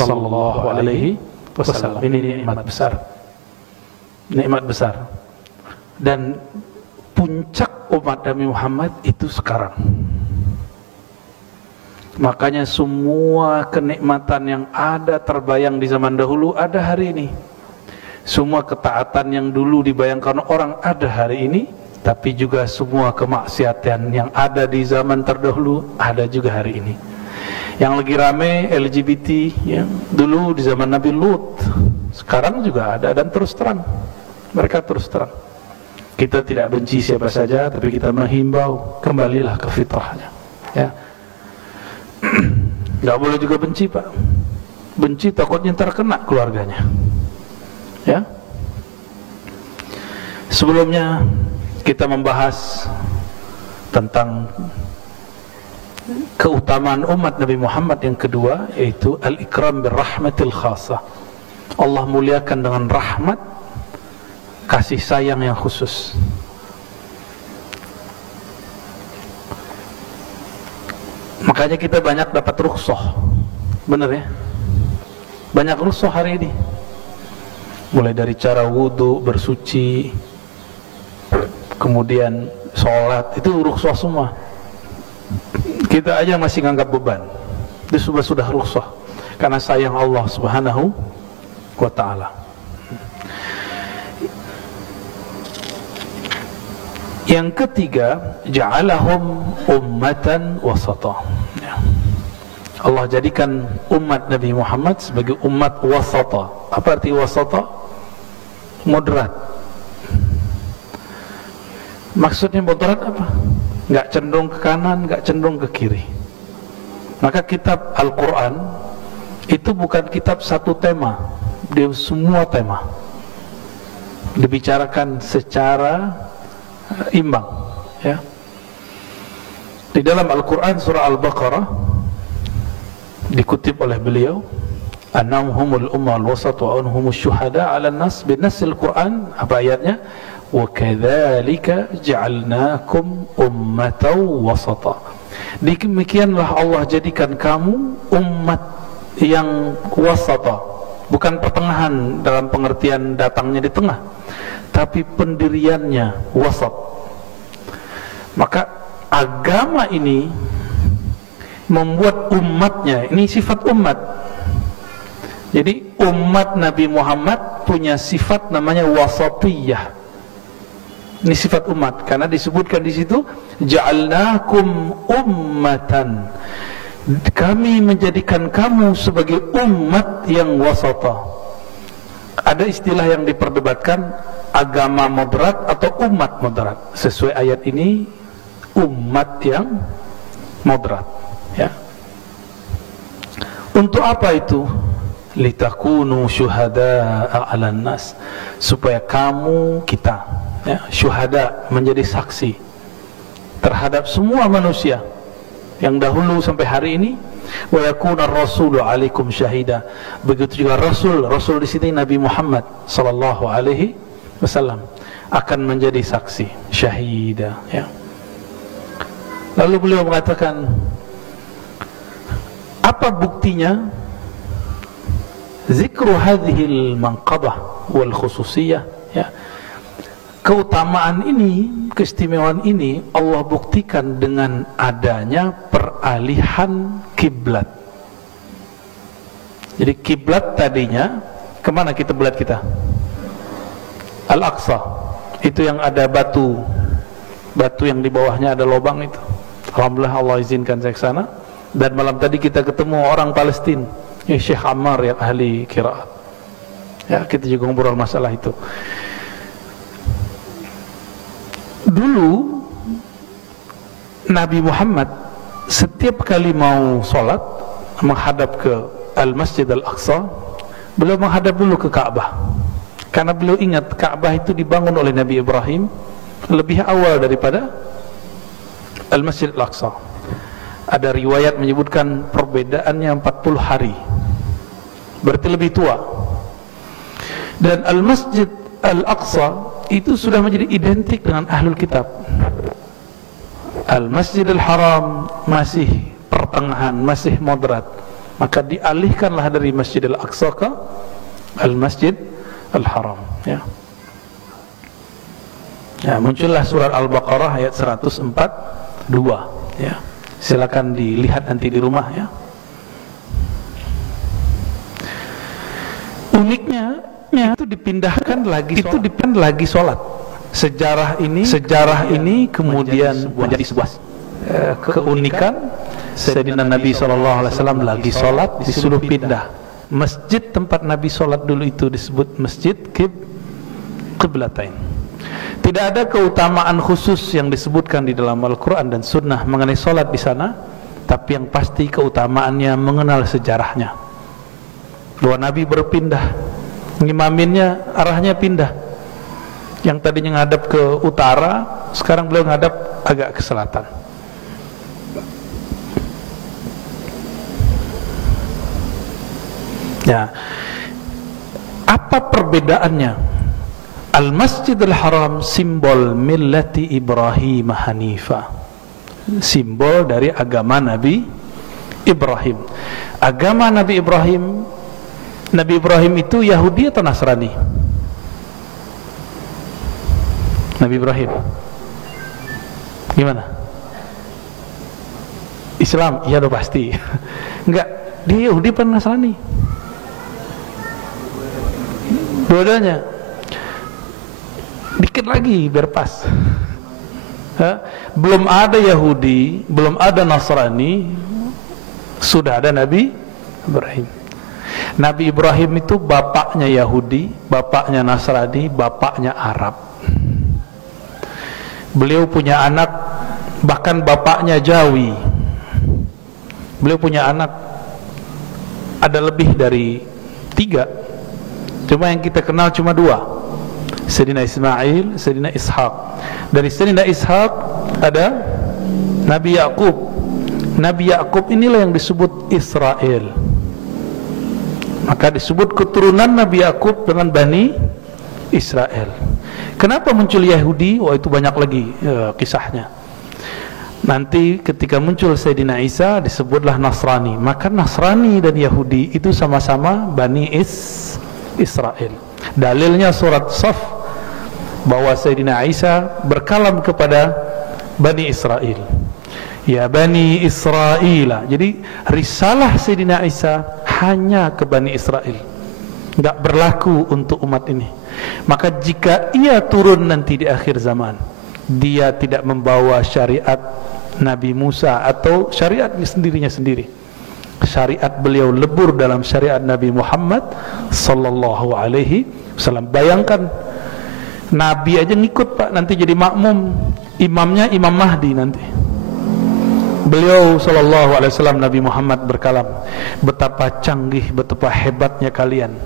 sallallahu alaihi wasallam. Ini nikmat besar. Nikmat besar. Dan puncak umat Nabi Muhammad itu sekarang. Makanya semua kenikmatan yang ada terbayang di zaman dahulu ada hari ini. Semua ketaatan yang dulu dibayangkan orang ada hari ini, tapi juga semua kemaksiatan yang ada di zaman terdahulu ada juga hari ini. Yang lagi rame LGBT ya, dulu di zaman Nabi Lut, sekarang juga ada dan terus terang. Mereka terus terang. Kita tidak benci siapa saja, tapi kita menghimbau kembalilah ke fitrahnya. Ya. Nggak boleh juga benci, Pak. Benci takutnya terkena keluarganya. Ya. Sebelumnya kita membahas tentang keutamaan umat Nabi Muhammad yang kedua, yaitu al-ikram birrahmatil khasah. Allah muliakan dengan rahmat, kasih sayang yang khusus. Makanya kita banyak dapat rukhsah. Benar ya? Banyak rukhsah hari ini. Mulai dari cara wudu, bersuci, kemudian sholat, itu rukhsah semua. Kita aja masih nganggap beban. Itu sudah rukhsah karena sayang Allah Subhanahu wa ta'ala. Yang ketiga, ja'alahum ummatan wasata. Allah jadikan umat Nabi Muhammad sebagai umat wasata. Apa arti wasata? Moderat. Maksudnya moderat apa? Nggak cenderung ke kanan, nggak cenderung ke kiri. Maka kitab Al-Quran itu bukan kitab satu tema, dia semua tema dibicarakan secara imbang, ya. Di dalam Al-Quran surah Al-Baqarah dikutip oleh beliau, annahum humul umma al-wasat wa anhumus syuhada 'alan nas. Binasil Quran, apa ayatnya? Wa kadzalika ja'alnakum ummatan wasata. Demikianlah Allah jadikan kamu umat yang wasata, bukan pertengahan dalam pengertian datangnya di tengah, tapi pendiriannya wasat. Maka agama ini membuat umatnya, ini sifat umat. Jadi umat Nabi Muhammad punya sifat namanya wasatiyah. Ini sifat umat karena disebutkan di situ ja'alnakum ummatan. Kami menjadikan kamu sebagai umat yang wasata. Ada istilah yang diperdebatkan, agama moderat atau umat moderat. Sesuai ayat ini, umat yang moderat, ya. Untuk apa itu? Litakunu syuhada'a 'alan nas, supaya kamu, kita, ya, syuhada, menjadi saksi terhadap semua manusia yang dahulu sampai hari ini. Wa yakuna ar-rasulu 'alaikum syahida. Begitu juga Rasul di sini Nabi Muhammad sallallahu alaihi wasallam akan menjadi saksi, syahida, ya. Lalu beliau mengatakan, apa buktinya? Zikru hadhil manqabah wal khususiyah, ya. Keutamaan ini, keistimewaan ini Allah buktikan dengan adanya peralihan kiblat. Jadi kiblat tadinya kemana kiblat kita? Al-Aqsa. Itu yang ada batu yang di bawahnya ada lubang itu. Alhamdulillah Allah izinkan saya ke sana. Dan malam tadi kita ketemu orang Palestina, Syekh Ammar yang ahli qiraat. Ya, kita juga ngobrol masalah itu. Dulu Nabi Muhammad setiap kali mau sholat menghadap ke Al-Masjid Al-Aqsa, beliau menghadap dulu ke Ka'bah. Karena beliau ingat Ka'bah itu dibangun oleh Nabi Ibrahim lebih awal daripada Al-Masjid Al-Aqsa. Ada riwayat menyebutkan perbedaannya 40 hari, berarti lebih tua. Dan Al-Masjid Al-Aqsa itu sudah menjadi identik dengan Ahlul Kitab. Al-Masjidil Haram masih pertengahan, masih moderat. Maka dialihkanlah dari Masjidil Aqsa ke Al-Masjid Al-Haram, ya. Ya, muncullah surat Al-Baqarah ayat 142, ya. Silakan dilihat nanti di rumah, ya. Uniknya itu dipindahkan lagi sholat. Sejarah ini kemudian menjadi sebuah keunikan. Sayyidina Nabi SAW lagi sholat, disuruh pindah. Masjid tempat Nabi sholat dulu itu disebut Masjid Qiblatain. Tidak ada keutamaan khusus yang disebutkan di dalam Al-Quran dan Sunnah mengenai sholat di sana, tapi yang pasti keutamaannya mengenal sejarahnya. Bahwa Nabi berpindah, ngimaminnya arahnya pindah. Yang tadinya ngadap ke utara, sekarang beliau ngadap agak ke selatan. Ya, apa perbedaannya? Al-Masjidil Haram simbol millati Ibrahim Hanifah, simbol dari agama Nabi Ibrahim. Agama Nabi Ibrahim itu Yahudi atau Nasrani? Nabi Ibrahim gimana? Islam? Iya udah pasti. Enggak, dia Yahudi atau Nasrani? Dua-duanya. Dikit lagi biar pas. Belum ada Yahudi, belum ada Nasrani, sudah ada Nabi Ibrahim. Nabi Ibrahim itu bapaknya Yahudi, bapaknya Nasrani, bapaknya Arab. Beliau punya anak, bahkan bapaknya Jawi. Beliau punya anak ada lebih dari 3, cuma yang kita kenal cuma 2, Sayyidina Ismail, Sayyidina Ishaq. Dari Sayyidina Ishaq ada Nabi Yaqub. Nabi Yaqub inilah yang disebut Israel. Maka disebut keturunan Nabi Yaqub dengan Bani Israel. Kenapa muncul Yahudi? Wah, itu banyak lagi kisahnya. Nanti ketika muncul Sayyidina Isa disebutlah Nasrani. Maka Nasrani dan Yahudi itu sama-sama Bani Israel. Dalilnya surat Saf, bahwa Sayyidina Isa berkalam kepada Bani Israel, ya Bani Israel. Jadi risalah Sayyidina Isa hanya ke Bani Israel, tidak berlaku untuk umat ini. Maka jika ia turun nanti di akhir zaman, dia tidak membawa syariat Nabi Musa atau syariat sendirinya sendiri. Syariat beliau lebur dalam syariat Nabi Muhammad sallallahu alaihi wasallam. Bayangkan, Nabi aja ngikut Pak, nanti jadi makmum, imamnya Imam Mahdi nanti. Beliau sallallahu alaihi wasallam, Nabi Muhammad berkalam, betapa canggih, betapa hebatnya kalian.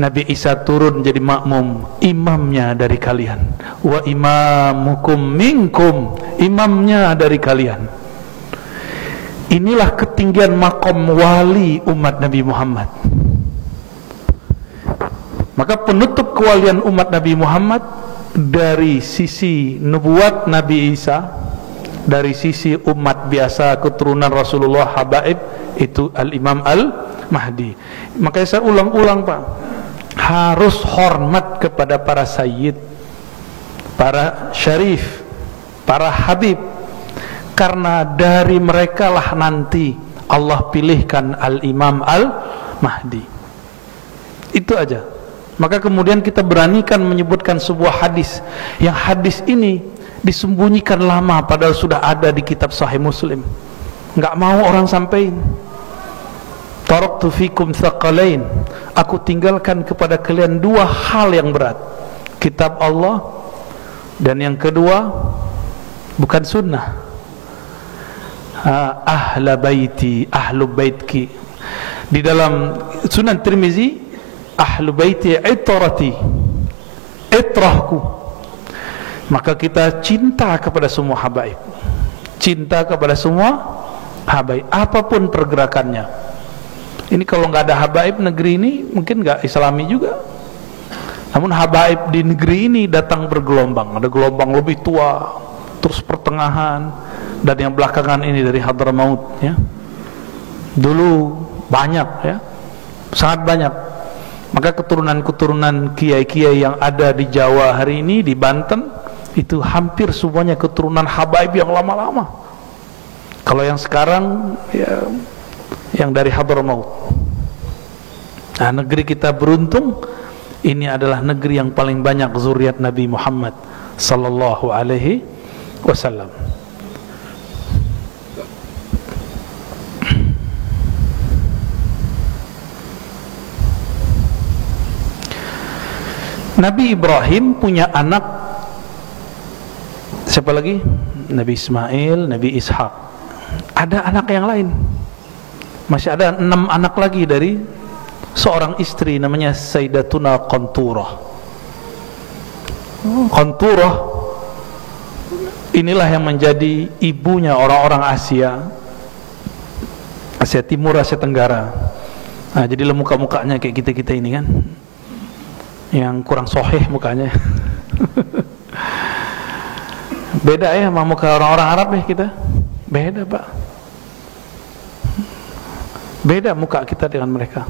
Nabi Isa turun jadi makmum, imamnya dari kalian. Wa imamukum minkum, imamnya dari kalian. Inilah ketinggian makom wali umat Nabi Muhammad. Maka penutup kewalian umat Nabi Muhammad dari sisi nubuat Nabi Isa, dari sisi umat biasa keturunan Rasulullah habaib, itu Al-Imam Al-Mahdi. Makanya saya ulang-ulang Pak, harus hormat kepada para sayyid, para syarif, para habib, karena dari mereka lah nanti Allah pilihkan Al-Imam Al-Mahdi. Itu aja. Maka kemudian kita beranikan menyebutkan sebuah hadis, yang hadis ini disembunyikan lama padahal sudah ada di kitab Sahih Muslim. Enggak mau orang sampaikan. Taraktu fikum tsaqalain, aku tinggalkan kepada kalian 2 hal yang berat, kitab Allah, dan yang kedua bukan sunnah, ahla baiti, ahlu baitki. Di dalam Sunan Tirmizi, ahlu baiti itrati, itrahku. Maka kita cinta kepada semua habaib, cinta kepada semua habaib, apapun pergerakannya. Ini kalau nggak ada habaib, negeri ini mungkin nggak islami juga. Namun habaib di negeri ini datang bergelombang. Ada gelombang lebih tua, terus pertengahan, dan yang belakangan ini dari Hadramaut, ya. Dulu banyak ya, sangat banyak. Maka keturunan-keturunan kiai-kiai yang ada di Jawa hari ini, di Banten, itu hampir semuanya keturunan habaib yang lama-lama. Kalau yang sekarang ya, yang dari Hadramaut. Nah, negeri kita beruntung, ini adalah negeri yang paling banyak zuriat Nabi Muhammad sallallahu alaihi wasallam. Nabi Ibrahim punya anak, siapa lagi? Nabi Ismail, Nabi Ishak. Ada anak yang lain. Masih ada 6 anak lagi dari seorang istri namanya Sayyidatuna Qanturah. Qanturah inilah yang menjadi ibunya orang-orang Asia Timur, Asia Tenggara. Nah, jadi muka-mukanya kayak kita-kita ini kan, yang kurang soheh mukanya. Beda ya sama muka orang-orang Arab ya kita. Beda Pak. Beda muka kita dengan mereka.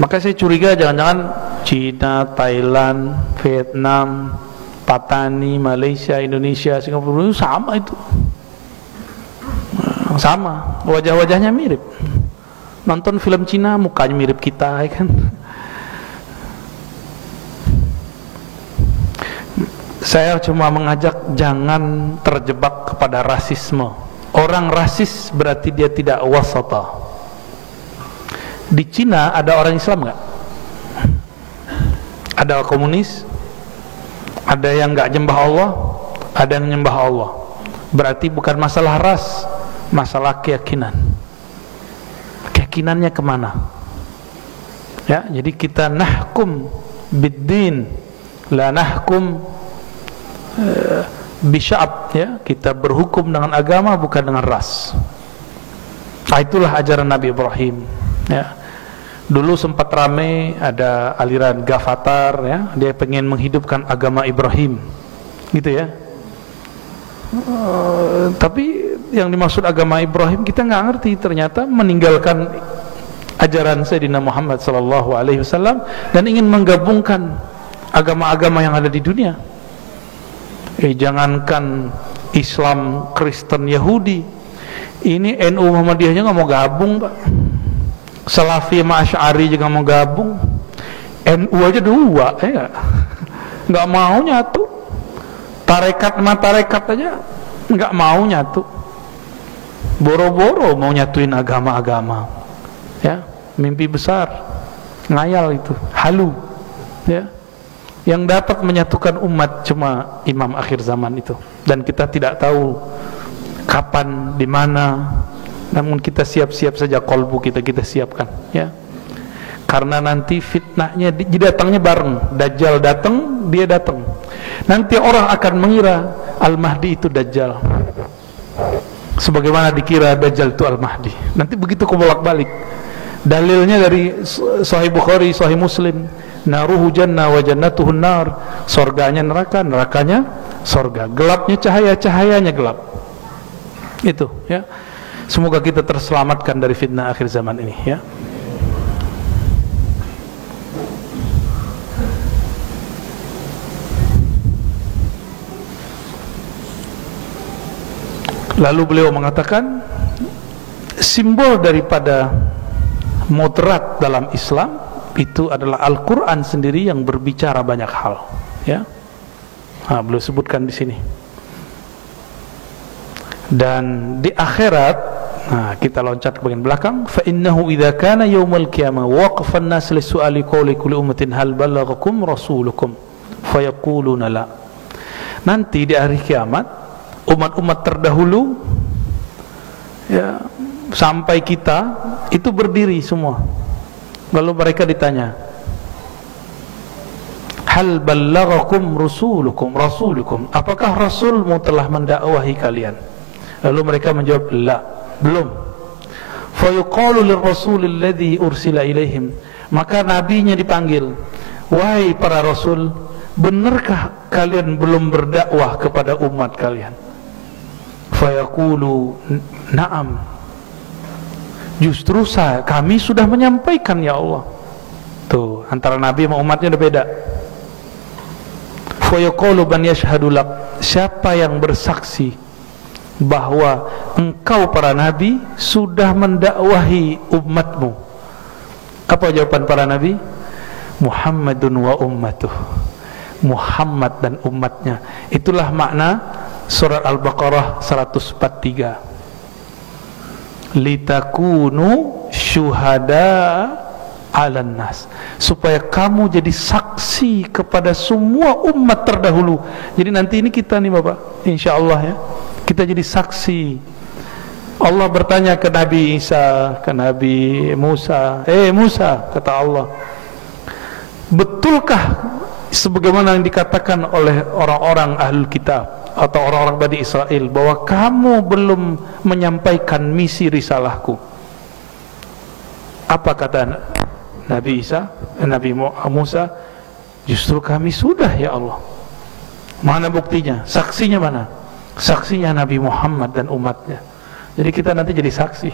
Maka saya curiga jangan-jangan Cina, Thailand, Vietnam, Patani, Malaysia, Indonesia, Singapura itu sama itu. Sama, wajah-wajahnya mirip. Nonton film Cina mukanya mirip kita ya kan. Saya cuma mengajak jangan terjebak kepada rasisme. Orang rasis berarti dia tidak wasata. Di Cina ada orang Islam nggak? Ada komunis, ada yang nggak nyembah Allah, ada yang nyembah Allah. Berarti bukan masalah ras, masalah keyakinan. Keyakinannya kemana? Ya, jadi kita nahkum biddin, la nahkum bisya'ab, ya, kita berhukum dengan agama bukan dengan ras. Nah, itulah ajaran Nabi Ibrahim, ya. Dulu sempat ramai ada aliran Ghafatar, ya, dia pengen menghidupkan agama Ibrahim, gitu ya. Tapi yang dimaksud agama Ibrahim kita nggak ngerti, ternyata meninggalkan ajaran Sayyidina Muhammad sallallahu alaihi wasallam dan ingin menggabungkan agama-agama yang ada di dunia. Jangankan Islam, Kristen, Yahudi, ini NU Muhammadiyahnya nggak mau gabung Pak. Salafi sama Asy'ari juga mau gabung. NU aja 2 ya, nggak mau nyatu. Tarekat sama tarekat aja nggak mau nyatu. Boro-boro mau nyatuin agama-agama, ya, mimpi besar, ngayal itu, halu, ya. Yang dapat menyatukan umat cuma imam akhir zaman itu, dan kita tidak tahu kapan, di mana. Namun kita siap-siap saja, kolbu kita siapkan, ya. Karena nanti fitnahnya datangnya bareng. Dajjal datang, dia datang. Nanti orang akan mengira Al-Mahdi itu Dajjal, sebagaimana dikira Dajjal itu Al-Mahdi. Nanti begitu kebolak-balik. Dalilnya dari Sahih Bukhari, Sahih Muslim, naruhu jannah wa jannatuhun nar. Surganya neraka, nerakanya surga. Gelapnya cahaya, cahayanya gelap. Itu, ya. Semoga kita terselamatkan dari fitnah akhir zaman ini, ya. Lalu beliau mengatakan simbol daripada moderat dalam Islam itu adalah Al-Quran sendiri yang berbicara banyak hal, ya. Nah, beliau sebutkan di sini. Dan di akhirat, nah, kita loncat ke bagian belakang. Fa innahu idza kana yaumul qiyamah waqafa an-nas li su'ali qawli kulli ummatin hal balaghakum rasulukum fayaquluna la. Nanti di hari kiamat umat-umat terdahulu, ya, sampai kita itu berdiri semua. Lalu mereka ditanya, hal ballaghakum rasulukum, apakah rasulmu telah mendakwahi kalian? Lalu mereka menjawab, la, belum. Fa yuqalu lirrasulil ladzi ursila ilaihim, maka nabinya dipanggil, wahai para rasul, benarkah kalian belum berdakwah kepada umat kalian? Fa yaqulu na'am, Justru kami sudah menyampaikan ya Allah. Tuh, antara Nabi sama umatnya udah beda. Fa yaqulu man yashhadu lak, siapa yang bersaksi bahwa engkau para nabi sudah mendakwahi umatmu? Apa jawaban para nabi? Muhammadun wa ummatuh, Muhammad dan umatnya. Itulah makna surat Al-Baqarah 143. Litakunu syuhada 'alan nas, supaya kamu jadi saksi kepada semua umat terdahulu. Jadi nanti ini kita nih Bapak, insyaallah ya, kita jadi saksi. Allah bertanya ke Nabi Isa, ke Nabi Musa, Musa, kata Allah, betulkah sebagaimana yang dikatakan oleh orang-orang ahlul kitab atau orang-orang Bani Israel bahwa kamu belum menyampaikan misi risalahku? Apa kata Nabi Isa, Nabi Musa? Justru kami sudah ya Allah. Mana buktinya? Saksinya mana? Saksinya Nabi Muhammad dan umatnya. Jadi kita nanti jadi saksi.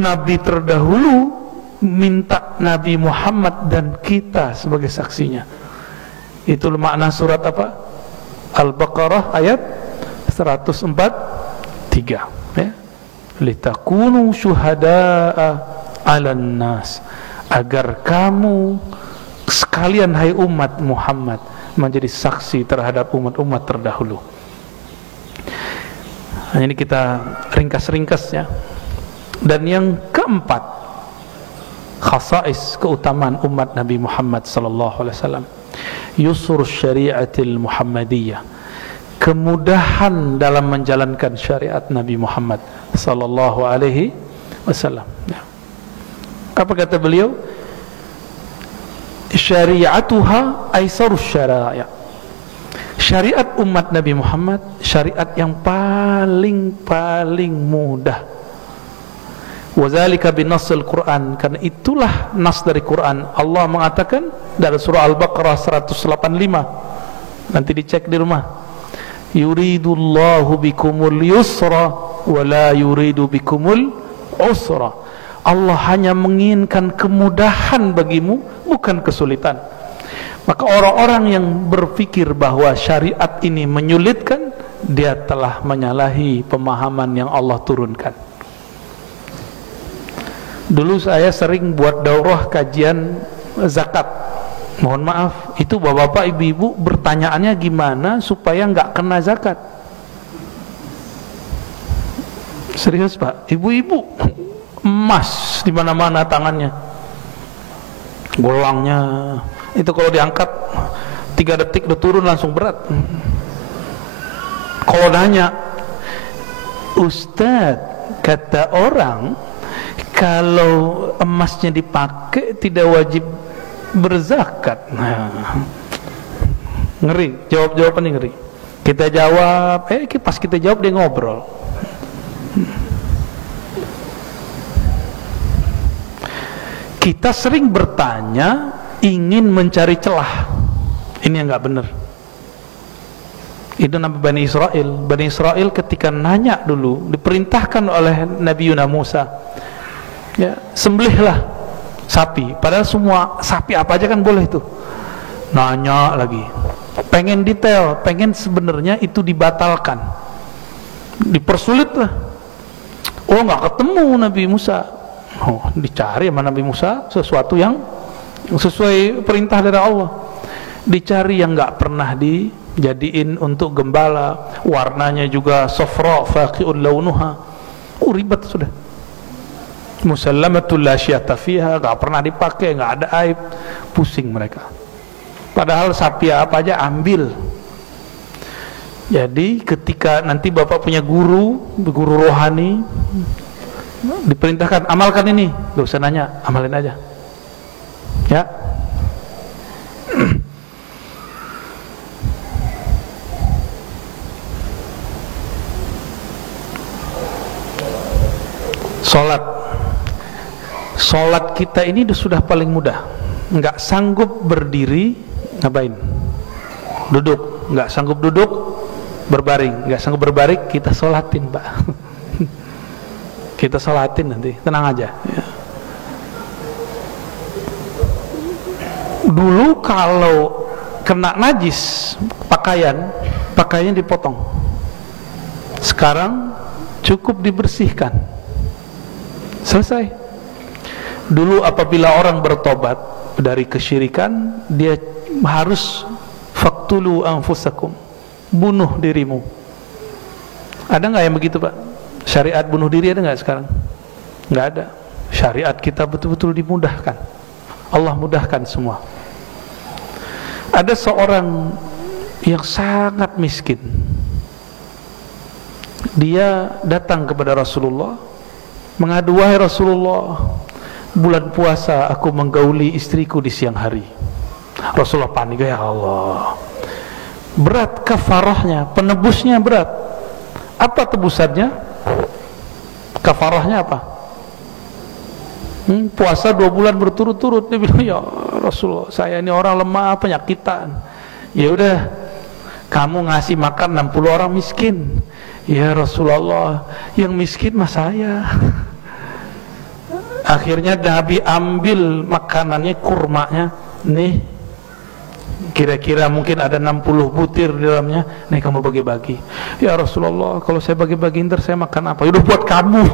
Nabi terdahulu minta Nabi Muhammad dan kita sebagai saksinya. Itu makna surat apa? Al-Baqarah ayat 143 ya. Litakunu syuhada'a 'alan nas, agar kamu sekalian hai umat Muhammad menjadi saksi terhadap umat-umat terdahulu. Nah, ini kita ringkas-ringkas ya. Dan yang keempat, khasais keutamaan umat Nabi Muhammad sallallahu alaihi wasallam, yusur syariatil Muhammadiyah, kemudahan dalam menjalankan syariat Nabi Muhammad sallallahu alaihi wasallam. Apa kata beliau? Syariatuha aisarus syara'i'. Syariat umat Nabi Muhammad syariat yang paling mudah. Wazalika binassil Quran, karena itulah nas dari Quran. Allah mengatakan dalam surah Al-Baqarah 185. Nanti dicek di rumah. Yuridullahu bikumul yusra wa la yuridu bikumul usra. Allah hanya menginginkan kemudahan bagimu, bukan kesulitan. Maka orang-orang yang berpikir bahwa syariat ini menyulitkan, dia telah menyalahi pemahaman yang Allah turunkan. Dulu saya sering buat daurah kajian zakat. Mohon maaf, itu bapak-bapak, ibu-ibu bertanyaannya gimana supaya nggak kena zakat. Serius Pak, ibu-ibu emas di mana-mana tangannya, golangnya itu kalau diangkat 3 detik udah turun langsung berat. Kalau nanya, Ustadz, kata orang kalau emasnya dipakai tidak wajib berzakat. Nah, ngeri, jawabannya ngeri. Kita jawab, pas kita jawab dia ngobrol. Kita sering bertanya, ingin mencari celah. Ini yang nggak benar. Itu Nabi Bani Israel. Bani Israel ketika nanya dulu, diperintahkan oleh Nabi Yuna Musa, ya, sembelihlah sapi. Padahal semua sapi apa aja kan boleh itu. Nanya lagi, pengen detail, pengen sebenarnya itu dibatalkan, dipersulit lah. Oh, nggak ketemu Nabi Musa. Oh, dicari sama Nabi Musa sesuatu yang sesuai perintah dari Allah. Dicari yang nggak pernah dijadiin untuk gembala, warnanya juga safra faqi'ul launuha. Ribet sudah. Musallamatul la syata fiha, nggak pernah dipakai, nggak ada aib. Pusing mereka. Padahal sapi apa aja ambil. Jadi ketika nanti bapak punya guru rohani, diperintahkan amalkan ini, gak usah nanya, amalin aja ya. Sholat kita ini sudah paling mudah. Nggak sanggup berdiri, ngapain? Duduk. Nggak sanggup duduk, berbaring. Nggak sanggup berbaring, kita sholatin Pak. Kita salatin nanti, tenang aja ya. Dulu kalau kena najis pakaian dipotong. Sekarang cukup dibersihkan, selesai. Dulu apabila orang bertobat dari kesyirikan, dia harus faqtulu anfusakum, bunuh dirimu. Ada nggak yang begitu, Pak? Syariat bunuh diri ada nggak sekarang? Nggak ada. Syariat kita betul-betul dimudahkan. Allah mudahkan semua. Ada seorang yang sangat miskin. Dia datang kepada Rasulullah, mengadu, wahai Rasulullah, bulan puasa aku menggauli istriku di siang hari. Rasulullah panik, ya Allah, berat kafarahnya, penebusnya berat. Apa tebusannya? Kafarahnya apa? Puasa 2 bulan berturut-turut. Dia bilang, ya Rasulullah, saya ini orang lemah, penyakitan. Ya udah, kamu ngasih makan 60 orang miskin. Ya Rasulullah, yang miskin mah saya. Akhirnya Nabi ambil makanannya, kurmanya, nih, kira-kira mungkin ada 60 butir di dalamnya, nih kamu bagi-bagi. Ya Rasulullah, kalau saya bagi-bagi ntar saya makan apa? Udah buat kamu.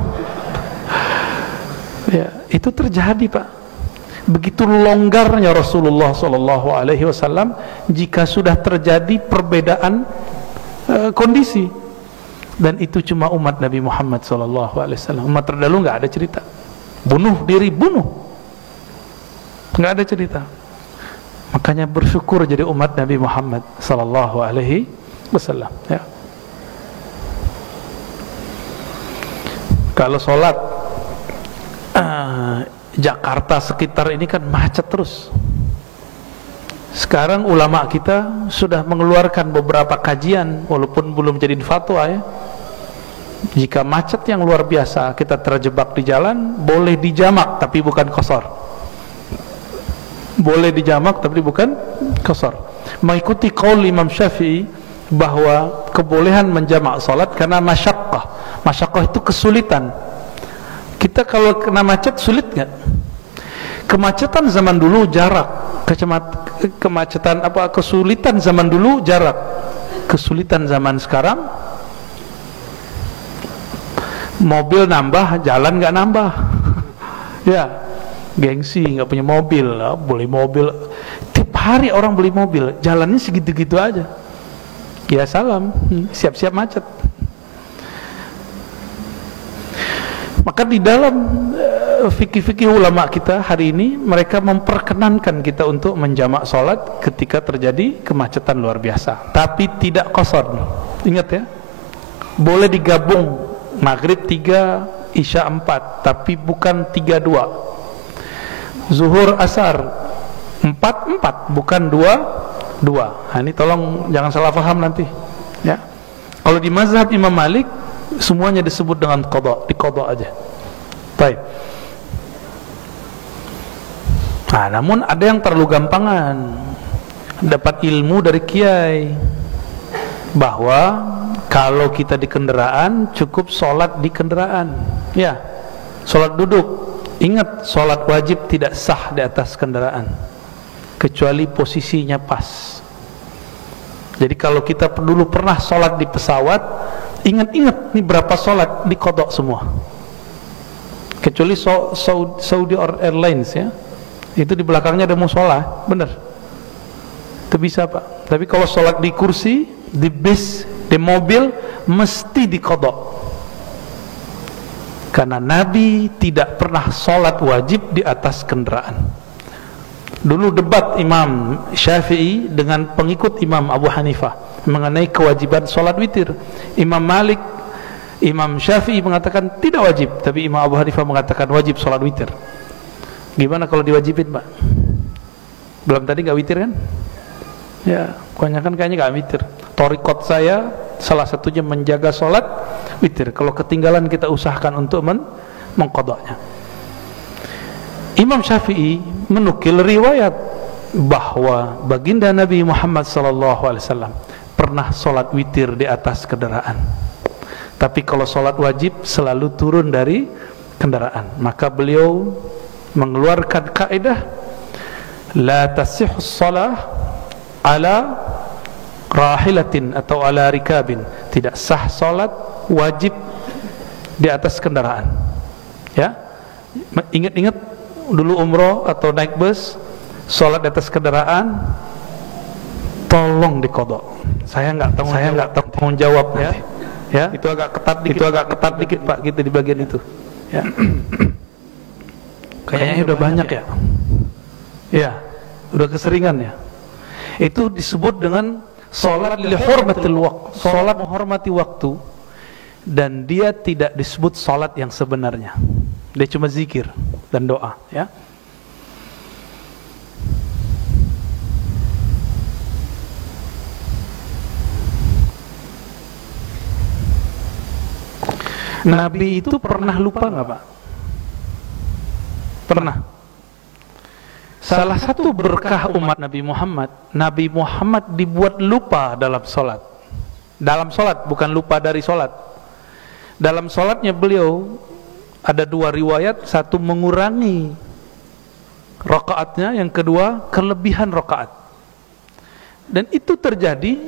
Ya, itu terjadi, Pak. Begitu longgarnya Rasulullah SAW jika sudah terjadi perbedaan kondisi. Dan itu cuma umat Nabi Muhammad SAW. Umat terdahulu nggak ada cerita bunuh diri, nggak ada cerita. Makanya bersyukur jadi umat Nabi Muhammad SAW ya. Kalau sholat Jakarta sekitar ini kan macet terus. Sekarang ulama kita sudah mengeluarkan beberapa kajian, walaupun belum jadi fatwa ya. Jika macet yang luar biasa, kita terjebak di jalan, boleh dijamak tapi bukan qasar. Boleh dijamak tapi bukan qasar. Mengikuti qaul Imam Syafi'i bahwa kebolehan menjamak salat karena masyaqqah. Masyaqqah itu kesulitan. Kita kalau kena macet sulit nggak? Kemacetan zaman dulu jarak, kemacetan apa, kesulitan zaman dulu jarak, kesulitan zaman sekarang mobil nambah, jalan nggak nambah. Ya, gengsi nggak punya mobil, beli mobil. Tiap hari orang beli mobil, jalannya segitu-gitu aja. Ya salam, siap-siap macet. Maka di dalam fikih-fikih ulama kita hari ini, mereka memperkenankan kita untuk menjamak sholat ketika terjadi kemacetan luar biasa, tapi tidak qasar. Ingat ya, boleh digabung maghrib 3, isya 4, tapi bukan 3-2. Zuhur asar 4-4, bukan 2-2. Nah, ini tolong jangan salah paham nanti ya. Kalau di mazhab Imam Malik semuanya disebut dengan qadha, diqadha aja. Baik. Nah, namun ada yang terlalu gampangan, dapat ilmu dari kiai bahwa kalau kita di kendaraan cukup sholat di kendaraan. Ya, sholat duduk. Ingat, sholat wajib tidak sah di atas kendaraan kecuali posisinya pas. Jadi kalau kita dulu pernah sholat di pesawat, ingat-ingat nih berapa sholat diqadha semua. Kecuali Saudi Airlines ya, itu di belakangnya ada musola, benar. Itu bisa, Pak. Tapi kalau sholat di kursi, di bis, di mobil, mesti diqadha. Karena Nabi tidak pernah sholat wajib di atas kendaraan. Dulu debat Imam Syafi'i dengan pengikut Imam Abu Hanifah mengenai kewajiban sholat witir. Imam Malik, Imam Syafi'i mengatakan tidak wajib, tapi Imam Abu Hanifah mengatakan wajib sholat witir. Gimana kalau diwajibin, Pak? Belum tadi nggak witir kan? Ya, kebanyakan kayaknya nggak witir. Thariqat saya salah satunya menjaga sholat witir. Kalau ketinggalan kita usahakan untuk mengqadanya. Imam Syafi'i menukil riwayat bahwa baginda Nabi Muhammad SAW pernah sholat witir di atas kendaraan. Tapi kalau sholat wajib selalu turun dari kendaraan. Maka beliau mengeluarkan kaidah la tasihhu shalah ala rahilatin atau ala rikabin. Tidak sah sholat wajib di atas kendaraan. Ya, ingat-ingat dulu umroh atau naik bus, sholat di atas kendaraan, tolong diqadha. Saya nggak tanggung jawab ya. Ya, itu agak ketat dikit Pak, gitu di bagian itu. Ya. Kayaknya udah banyak ya. Ya, udah keseringan ya. Itu disebut dengan salat li hurmatil waqt, salat menghormati waktu, dan dia tidak disebut salat yang sebenarnya. Dia cuma zikir dan doa, ya. Nabi itu pernah lupa nggak Pak? Pernah. Salah satu berkah umat Nabi Muhammad dibuat lupa dalam sholat. Dalam sholat, bukan lupa dari sholat. Dalam sholatnya beliau ada dua riwayat, satu mengurangi rakaatnya, yang kedua kelebihan rakaat. Dan itu terjadi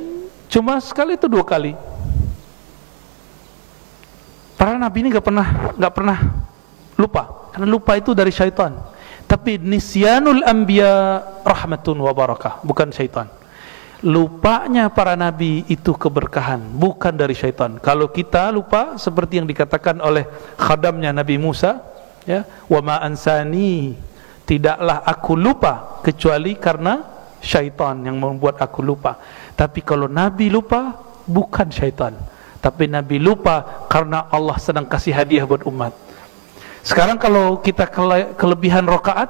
cuma sekali atau dua kali. Para nabi ini nggak pernah lupa, karena lupa itu dari syaitan. Tapi nisyanul anbiya rahmatun wa barakah, bukan syaitan. Lupanya para nabi itu keberkahan, bukan dari syaitan. Kalau kita lupa seperti yang dikatakan oleh khadamnya Nabi Musa, ya, wa ma ansani, tidaklah aku lupa kecuali karena syaitan yang membuat aku lupa. Tapi kalau nabi lupa, bukan syaitan. Tapi Nabi lupa karena Allah sedang kasih hadiah buat umat. Sekarang kalau kita kelebihan rakaat,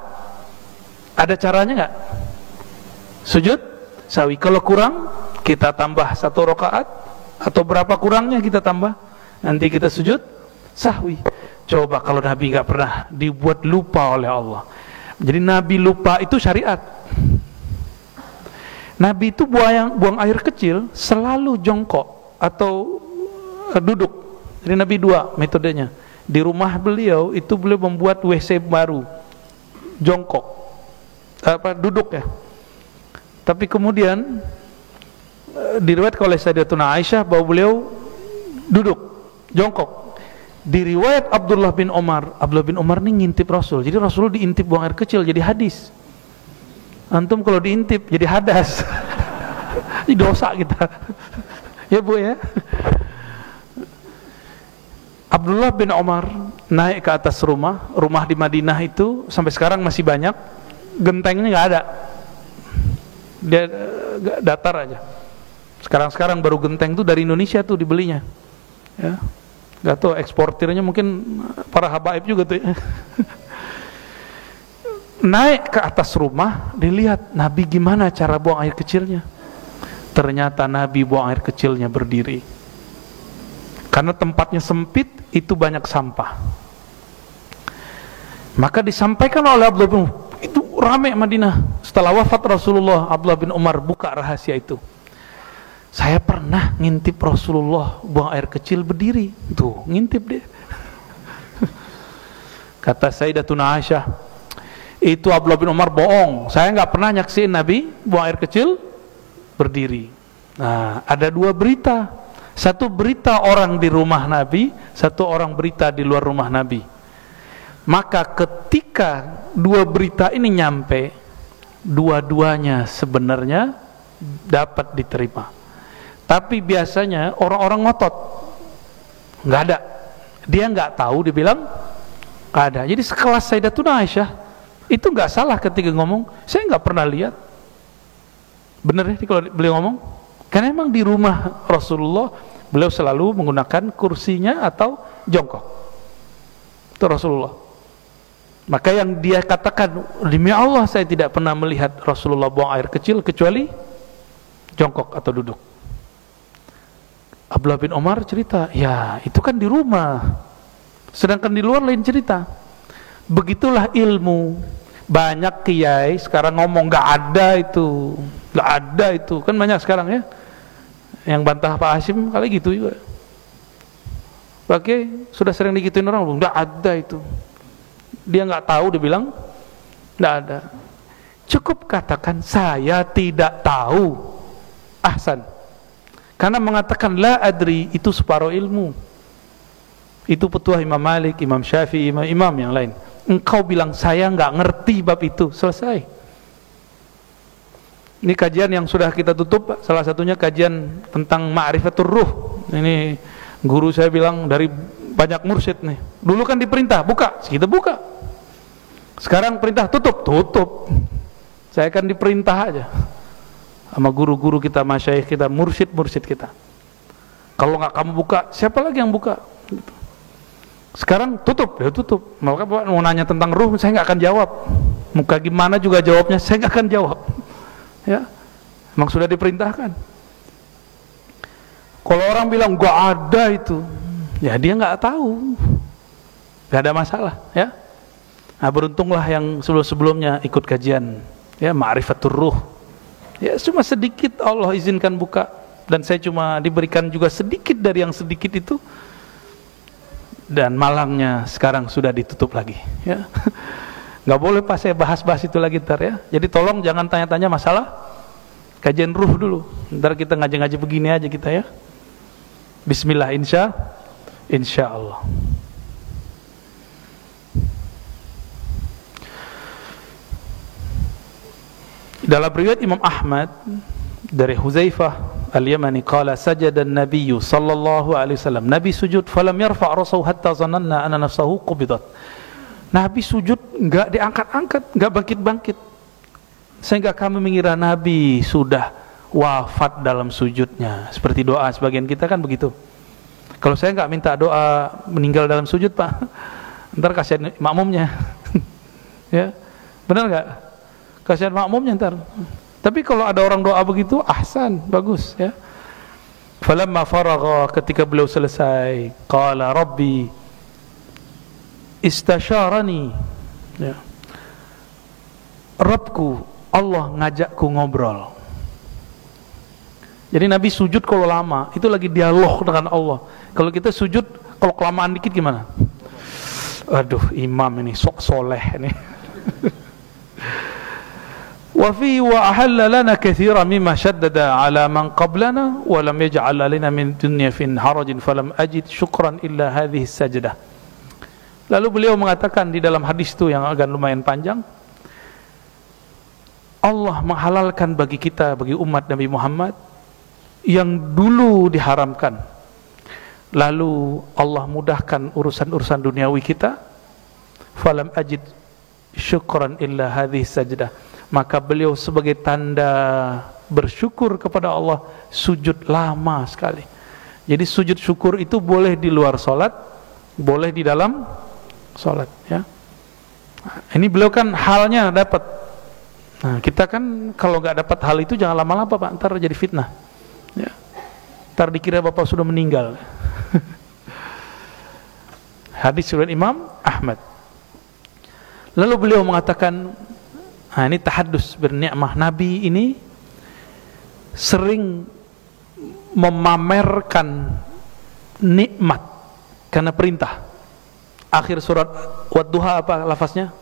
ada caranya nggak? Sujud sawi. Kalau kurang, kita tambah satu rakaat, atau berapa kurangnya kita tambah, nanti kita sujud sahwi. Coba kalau Nabi nggak pernah dibuat lupa oleh Allah. Jadi Nabi lupa itu syariat. Nabi itu buang air kecil selalu jongkok atau duduk. Jadi Nabi dua metodenya. Di rumah beliau itu beliau membuat WC baru, jongkok, duduk ya. Tapi kemudian diriwayatkan oleh Sayyidatuna Aisyah bahwa beliau duduk, jongkok. Di riwayat Abdullah bin Umar ini ngintip Rasul. Jadi Rasul diintip buang air kecil, jadi hadis. Antum kalau diintip jadi hadas. Ini dosa kita. Ya Bu ya. Abdullah bin Umar naik ke atas rumah di Madinah itu sampai sekarang masih banyak, gentengnya nggak ada, dia datar aja. Sekarang baru genteng tuh dari Indonesia tuh dibelinya, ya, nggak tahu eksportirnya mungkin para habaib juga tuh. Ya. Naik ke atas rumah, dilihat Nabi gimana cara buang air kecilnya. Ternyata Nabi buang air kecilnya berdiri. Karena tempatnya sempit, itu banyak sampah. Maka disampaikan oleh Abdullah bin Umar, itu ramai Madinah. Setelah wafat Rasulullah, Abdullah bin Umar buka rahasia itu. Saya pernah ngintip Rasulullah buang air kecil berdiri. Tuh, ngintip dia. Kata Sayyidatuna Aisyah, itu Abdullah bin Umar bohong. Saya nggak pernah nyaksiin Nabi buang air kecil berdiri. Nah, ada dua berita. Satu berita orang di rumah Nabi, satu orang berita di luar rumah Nabi. Maka ketika dua berita ini nyampe, dua-duanya sebenarnya dapat diterima. Tapi biasanya orang-orang ngotot, nggak ada. Dia nggak tahu, dia bilang nggak ada. Jadi sekelas Sayyidatuna Aisyah itu nggak salah ketika ngomong, saya nggak pernah lihat. Bener ya kalau beliau ngomong? Karena emang di rumah Rasulullah beliau selalu menggunakan kursinya atau jongkok. Itu Rasulullah. Maka yang dia katakan, demi Allah saya tidak pernah melihat Rasulullah buang air kecil kecuali jongkok atau duduk. Abdullah bin Umar cerita, ya itu kan di rumah, sedangkan di luar lain cerita. Begitulah ilmu. Banyak kiai sekarang ngomong nggak ada itu, kan banyak sekarang ya. Yang bantah Pak Hashim kali gitu juga. Oke, sudah sering digituin orang, belum ada itu. Dia nggak tahu, dia bilang nggak ada. Cukup katakan saya tidak tahu. Ahsan. Karena mengatakan la adri itu separuh ilmu. Itu petuah Imam Malik, Imam Syafi'i, imam yang lain. Engkau bilang saya nggak ngerti bab itu, selesai. Ini kajian yang sudah kita tutup, salah satunya kajian tentang ma'rifatur ruh. Ini guru saya bilang dari banyak mursyid nih. Dulu kan diperintah buka, kita buka. Sekarang perintah tutup, tutup. Saya kan diperintah aja sama guru-guru kita, masyayikh kita, mursyid kita. Kalau nggak kamu buka, siapa lagi yang buka? Sekarang tutup, ya tutup. Maka Pak mau nanya tentang ruh, saya nggak akan jawab. Muka gimana juga jawabnya, saya nggak akan jawab. Ya, memang sudah diperintahkan. Kalau orang bilang nggak ada itu, ya dia nggak tahu, nggak ada masalah. Ya, nah beruntunglah yang sebelum-sebelumnya ikut kajian, ya ma'rifatur ruh. Ya cuma sedikit Allah izinkan buka, dan saya cuma diberikan juga sedikit dari yang sedikit itu. Dan malangnya sekarang sudah ditutup lagi, ya. Nggak boleh pas saya bahas-bahas itu lagi ntar, ya. Jadi tolong jangan tanya-tanya masalah kajian ruh dulu. Ntar kita ngaji-ngaji begini aja kita, ya. Bismillah, insya Allah. Dalam riwayat Imam Ahmad dari Huzaifah Al-Yamani qala sajada an-nabiy sallallahu alaihi wasallam, Nabi sujud falam yarfa' rasahu hatta zananna anna nafsahu qubidat. Nabi sujud enggak diangkat-angkat, enggak bangkit-bangkit, sehingga kami mengira Nabi sudah wafat dalam sujudnya. Seperti doa sebagian kita kan begitu. Kalau saya enggak minta doa meninggal dalam sujud, Pak, ntar kasihan makmumnya. Ya, benar enggak? Kasihan makmumnya ntar. Tapi kalau ada orang doa begitu, ahsan, bagus, ya. Falamma faragha, ketika beliau selesai, qala rabbi istasyarani, ya. Rabbku, Allah ngajakku ngobrol. Jadi Nabi sujud kalau lama, itu lagi dialog dengan Allah. Kalau kita sujud, kalau kelamaan dikit gimana? Aduh, imam ini sok soleh ini. وفي وأحل لنا كثيرا مما شدد على من قبلنا ولم يجعل علينا من الدنيا في حرج فلم أجد شكرا إلا هذه السجدة. Lalu beliau mengatakan di dalam hadis itu yang agak lumayan panjang, Allah menghalalkan bagi kita, bagi umat Nabi Muhammad yang dulu diharamkan. Lalu Allah mudahkan urusan-urusan duniawi kita. Falam ajid syukran illa hadhihi sajdah. Maka beliau sebagai tanda bersyukur kepada Allah sujud lama sekali. Jadi sujud syukur itu boleh di luar sholat, boleh di dalam sholat, ya. Ini beliau kan halnya dapat. Nah kita kan kalau nggak dapat hal itu jangan lama-lama, Pak, ntar jadi fitnah, ya. Ntar dikira Bapak sudah meninggal. Hadis riwayat Imam Ahmad. Lalu beliau mengatakan, nah ini tahaddus bernikmah. Nabi ini sering memamerkan nikmat karena perintah. Akhir surat Wad-Duha apa lafaznya?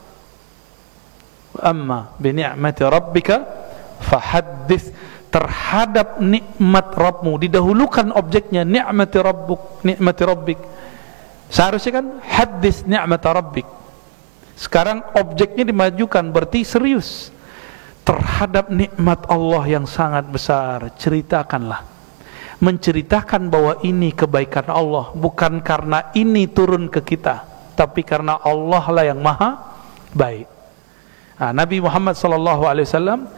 Amma bi ni'mati rabbika fahaddits. Terhadap nikmat Rabbmu didahulukan objeknya ni'mati rabbuk, nikmati rabbik. Seharusnya kan haddits ni'mata rabbik. Sekarang objeknya dimajukan, berarti serius. Terhadap nikmat Allah yang sangat besar, ceritakanlah. Menceritakan bahwa ini kebaikan Allah, bukan karena ini turun ke kita, tapi karena Allah lah yang maha baik. Nah, Nabi Muhammad SAW,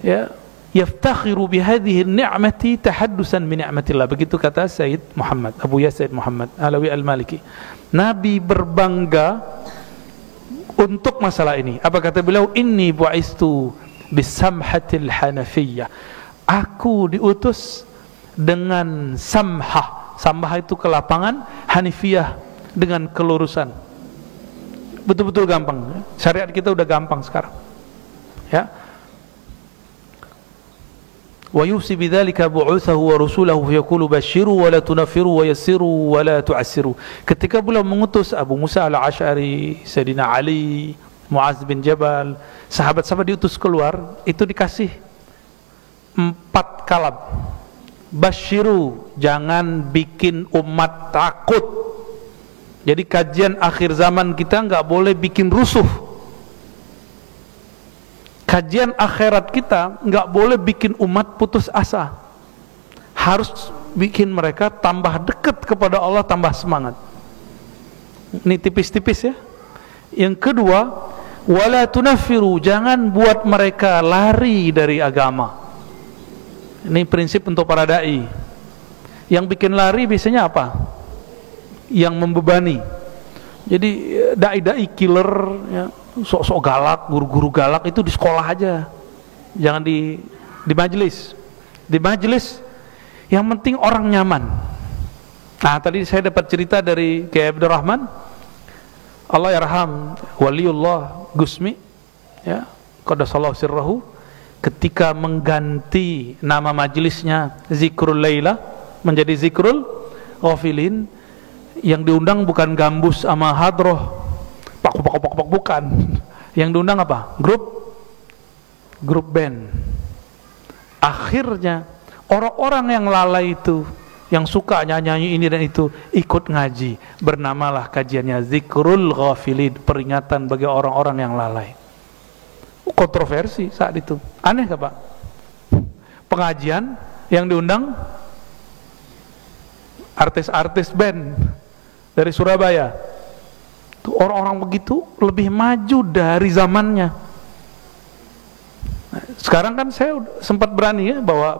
ya, yaftakhiru bihadhihi ni'mati tahaddusan min ni'matillah. Begitu kata Sayyid Muhammad, Abu Yazid Muhammad Alawi Al-Maliki. Nabi berbangga untuk masalah ini. Apa kata beliau? Inni bu'istu bisamhatil hanafiyah. Aku diutus dengan samhah. Samhah itu kelapangan, hanifiyah dengan kelurusan. Betul-betul gampang. Syariat kita udah gampang sekarang. Ya. wa yusi bidzalika bu'utsahu wa rusulahu yaqulu basyiru wa la tunaffiru wa yassiru wa la tu'assiru. Ketika beliau mengutus Abu Musa al-Asy'ari, Sayyidina Ali, Muaz bin Jabal, sahabat-sahabat diutus keluar, itu dikasih 4 kalam. Basyiru, jangan bikin umat takut. Jadi kajian akhir zaman kita nggak boleh bikin rusuh. Kajian akhirat kita nggak boleh bikin umat putus asa. Harus bikin mereka tambah dekat kepada Allah, tambah semangat. Ini tipis-tipis ya. Yang kedua, wala tunaffiru, jangan buat mereka lari dari agama. Ini prinsip untuk para dai. Yang bikin lari biasanya apa? Yang membebani. Jadi dai-dai killer ya, sok-sok galak, guru-guru galak itu di sekolah aja, jangan di majelis. Di majelis yang penting orang nyaman. Nah, tadi saya dapat cerita dari Kiai Abdurrahman, Allah yarham, waliullah Gusmi, ya, qaddasallahu sirrahu, ketika mengganti nama majelisnya Zikrul Laila menjadi Zikrul Ghafilin, yang diundang bukan gambus sama hadroh, pak bukan. Yang diundang apa? Grup band. Akhirnya orang-orang yang lalai itu, yang suka nyanyi ini dan itu, ikut ngaji. Bernamalah kajiannya Zikrul Ghafilin, peringatan bagi orang-orang yang lalai. Kontroversi saat itu. Aneh gak Pak? Pengajian yang diundang artis-artis band dari Surabaya. Tuh, orang-orang begitu lebih maju dari zamannya. Nah, sekarang kan saya sempat berani ya bawa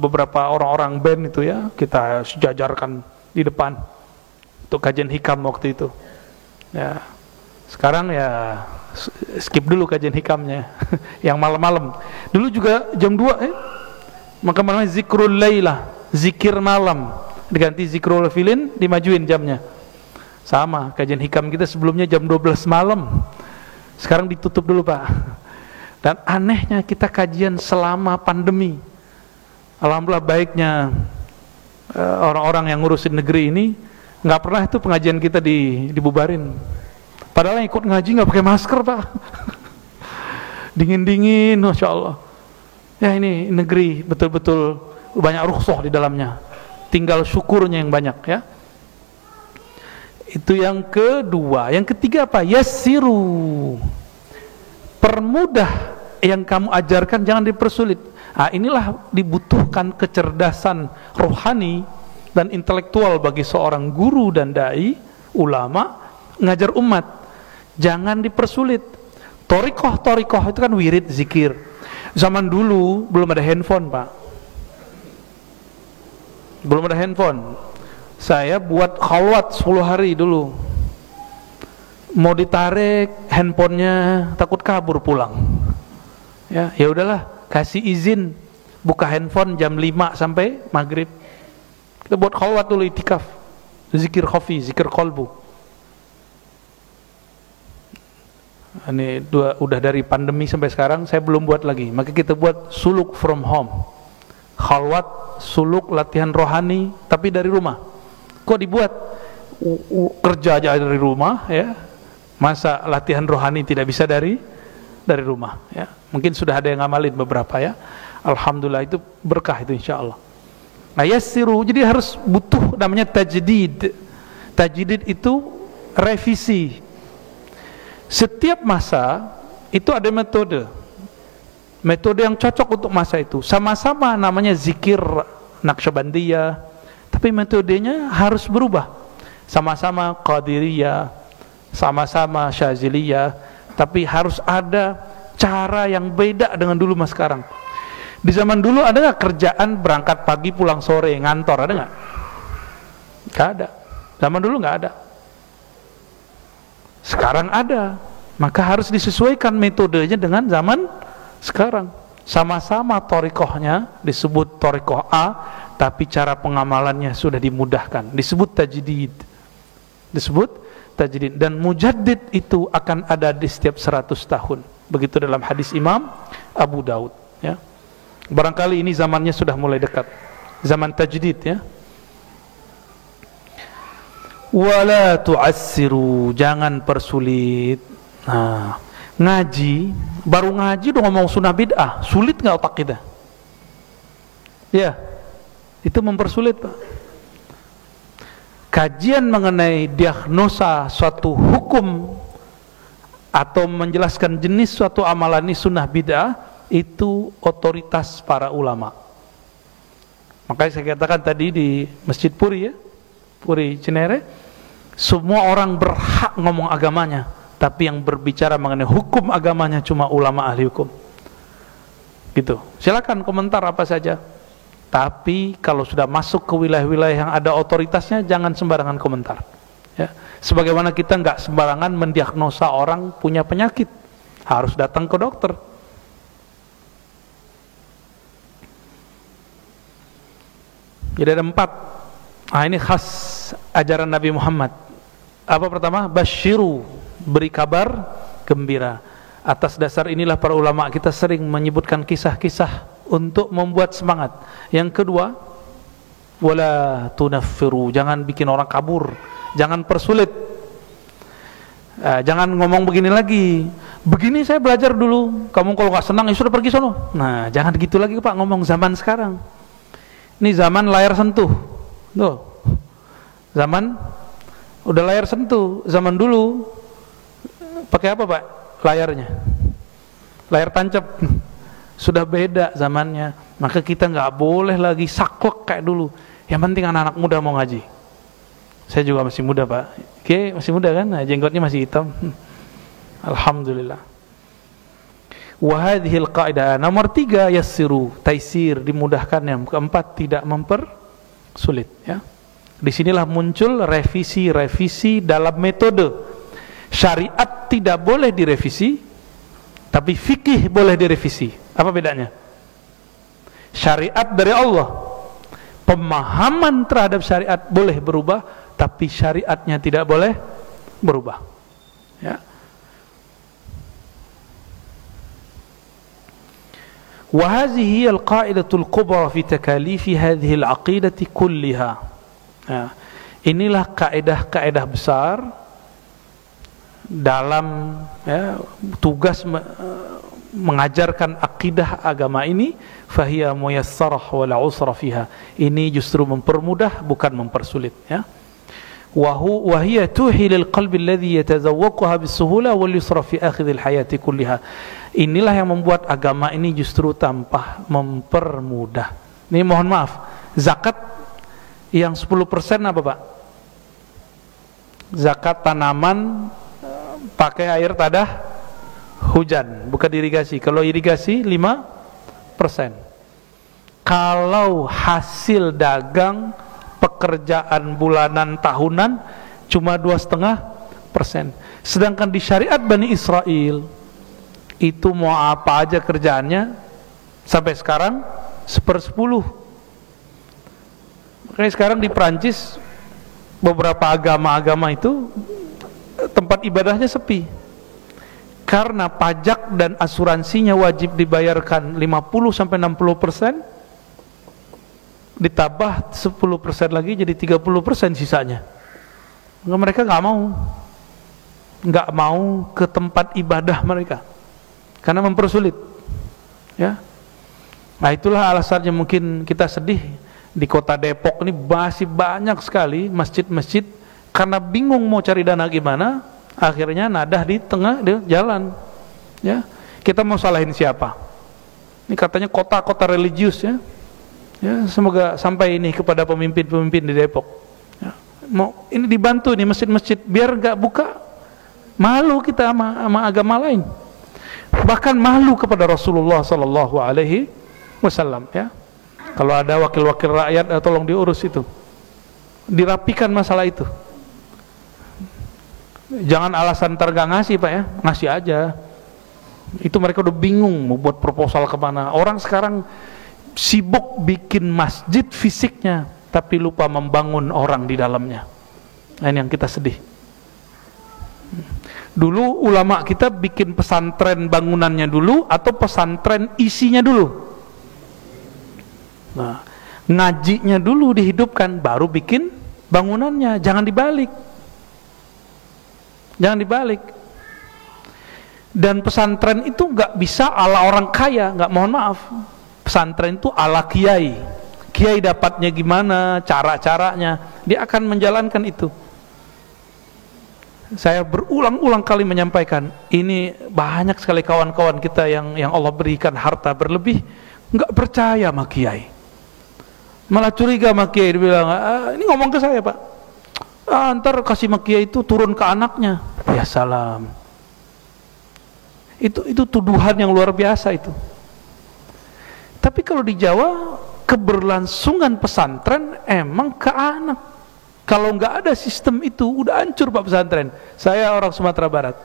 beberapa orang-orang band itu ya, kita sejajarkan di depan untuk kajian hikam waktu itu. Ya, sekarang ya skip dulu kajian hikamnya yang malam-malam. Dulu juga jam 2 maka namanya Zikrul Laila, zikir malam, diganti Zikrul Ghafilin, dimajuin jamnya. Sama, kajian hikam kita sebelumnya jam 12 malam, sekarang ditutup dulu Pak. Dan anehnya kita kajian selama pandemi. Alhamdulillah baiknya orang-orang yang ngurusin negeri ini nggak pernah itu pengajian kita dibubarin. Padahal yang ikut ngaji nggak pakai masker Pak. Dingin-dingin, Masya Allah. Ya ini negeri betul-betul banyak rukhsah di dalamnya. Tinggal syukurnya yang banyak ya. Itu yang kedua. Yang ketiga apa? Yassiru, permudah yang kamu ajarkan, jangan dipersulit. Nah, inilah dibutuhkan kecerdasan rohani dan intelektual bagi seorang guru dan dai, ulama, ngajar umat. Jangan dipersulit. Torikoh itu kan wirid zikir. Zaman dulu belum ada handphone Pak. Belum ada handphone. Saya buat khalwat 10 hari dulu. Mau ditarik handphonenya takut kabur pulang. Ya udahlah, kasih izin buka handphone jam 5 sampai maghrib. Kita buat khalwat dulu, itikaf. Zikir khafi, zikir qalbu. Ini udah dari pandemi sampai sekarang saya belum buat lagi. Maka kita buat suluk from home. Khalwat, suluk, latihan rohani tapi dari rumah. Kok dibuat kerja aja dari rumah ya? Masa latihan rohani tidak bisa dari rumah ya? Mungkin sudah ada yang ngamalin beberapa ya. Alhamdulillah, itu berkah itu insyaallah. Nah, yassiru, jadi harus butuh namanya tajdid. Tajdid itu revisi. Setiap masa itu ada metode yang cocok untuk masa itu. Sama-sama namanya zikir Naqsyabandiyah, tapi metodenya harus berubah. Sama-sama Qadiriyah, sama-sama Syaziliyah, tapi harus ada cara yang beda dengan dulu mas sekarang. Di zaman dulu ada nggak kerjaan berangkat pagi pulang sore ngantor, ada nggak? Nggak ada. Zaman dulu nggak ada. Sekarang ada, maka harus disesuaikan metodenya dengan zaman sekarang. Sama-sama torikohnya disebut torikoh A, tapi cara pengamalannya sudah dimudahkan, disebut tajdid. Dan mujaddid itu akan ada di setiap 100 tahun. Begitu dalam hadis Imam Abu Daud. ya. Barangkali ini zamannya sudah mulai dekat, zaman tajdid, ya. Wala tu'assiru, jangan persulit. Nah, ngaji, baru ngaji udah ngomong sunnah bid'ah, sulit nggak otak kita? Ya, itu mempersulit, Pak. Kajian mengenai diagnosa suatu hukum atau menjelaskan jenis suatu amalan ini sunnah bid'ah, itu otoritas para ulama. Makanya saya katakan tadi di Masjid Puri, ya, Puri Cinere, semua orang berhak ngomong agamanya, tapi yang berbicara mengenai hukum agamanya cuma ulama ahli hukum. Gitu. Silakan komentar apa saja. Tapi kalau sudah masuk ke wilayah-wilayah yang ada otoritasnya, jangan sembarangan komentar. Ya. Sebagaimana kita nggak sembarangan mendiagnosa orang punya penyakit, harus datang ke dokter. Jadi ada 4. Nah, ini khas ajaran Nabi Muhammad. Apa pertama? Basyiru, beri kabar gembira. Atas dasar inilah para ulama kita sering menyebutkan kisah-kisah untuk membuat semangat. Yang kedua, wala tunaffiru, jangan bikin orang kabur, jangan persulit. Jangan ngomong begini lagi, begini saya belajar dulu, kamu kalau nggak senang ya sudah pergi sono. Nah, jangan gitu lagi Pak, ngomong zaman sekarang. Ini zaman layar sentuh. Tuh. Zaman udah layar sentuh. Zaman dulu pakai apa Pak layarnya? Layar tancap. Sudah beda zamannya. Maka kita nggak boleh lagi saklek kayak dulu. Yang penting anak-anak muda mau ngaji. Saya juga masih muda Pak. Oke, masih muda kan? Nah, jenggotnya masih hitam. Alhamdulillah. Wahadhil qaidah. Nomor 3, yassiru, taisir, dimudahkan. Yang keempat, tidak mempersulit, ya. Disinilah muncul revisi-revisi dalam metode. Syariat tidak boleh direvisi, tapi fikih boleh direvisi. Apa bedanya? Syariat dari Allah, pemahaman terhadap syariat boleh berubah, tapi syariatnya tidak boleh berubah, ya. وهذه القاعدة الكبرى في تكاليف هذه العقيدة كلها. Nah, inilah kaidah-kaidah besar dalam, ya, tugas mengajarkan akidah agama ini. Fahiya muyassarah wala usra fiha. Ini justru mempermudah, bukan mempersulit, ya. Wa hiya tuhilil qalbi alladhi yatazawwaquha bisuhula wal yusra fi akhidhil hayati kulliha. Inilah yang membuat agama ini justru tanpa mempermudah. Ini mohon maaf, zakat yang 10% apa Pak? Zakat tanaman pakai air tadah hujan, bukan irigasi. Kalau irigasi 5%. Kalau hasil dagang, pekerjaan bulanan tahunan cuma 2,5%. Sedangkan di syariat Bani Israel itu mau apa aja kerjaannya sampai sekarang 1/10. Makanya sekarang di Perancis beberapa agama-agama itu tempat ibadahnya sepi karena pajak dan asuransinya wajib dibayarkan 50-60%, ditambah 10% lagi jadi 30% sisanya. Mereka nggak mau ke tempat ibadah mereka karena mempersulit, ya. Nah, itulah alasannya mungkin kita sedih di kota Depok ini masih banyak sekali masjid-masjid karena bingung mau cari dana gimana, akhirnya nadah di tengah jalan, ya. Kita mau salahin siapa? Ini katanya kota-kota religius, ya. Ya, semoga sampai ini kepada pemimpin-pemimpin di Depok, ya. Mau ini dibantu nih masjid-masjid biar nggak buka, malu kita sama agama lain, bahkan malu kepada Rasulullah Sallallahu Alaihi Wasallam, ya. Kalau ada wakil-wakil rakyat, tolong diurus itu, dirapikan masalah itu. Jangan alasan nggak ngasih Pak, ya, ngasih aja. Itu mereka udah bingung mau buat proposal kemana. Orang sekarang sibuk bikin masjid fisiknya, tapi lupa membangun orang di dalamnya. Nah, ini yang kita sedih. Dulu ulama kita bikin pesantren bangunannya dulu atau pesantren isinya dulu. Nah, ngajinya dulu dihidupkan, baru bikin bangunannya. Jangan dibalik. Jangan dibalik. Dan pesantren itu nggak bisa ala orang kaya, nggak, mohon maaf. Pesantren itu ala kiai. Kiai dapatnya gimana, cara-caranya, dia akan menjalankan itu. Saya berulang-ulang kali menyampaikan, ini banyak sekali kawan-kawan kita yang Allah berikan harta berlebih, nggak percaya sama kiai, malah curiga sama kiai. Dia bilang, ini ngomong ke saya, Pak, ntar kasih sama kiai itu turun ke anaknya. Ya salam, itu tuduhan yang luar biasa itu. Tapi kalau di Jawa, keberlangsungan pesantren emang ke anak. Kalau nggak ada sistem itu, udah hancur Pak pesantren. Saya orang Sumatera Barat.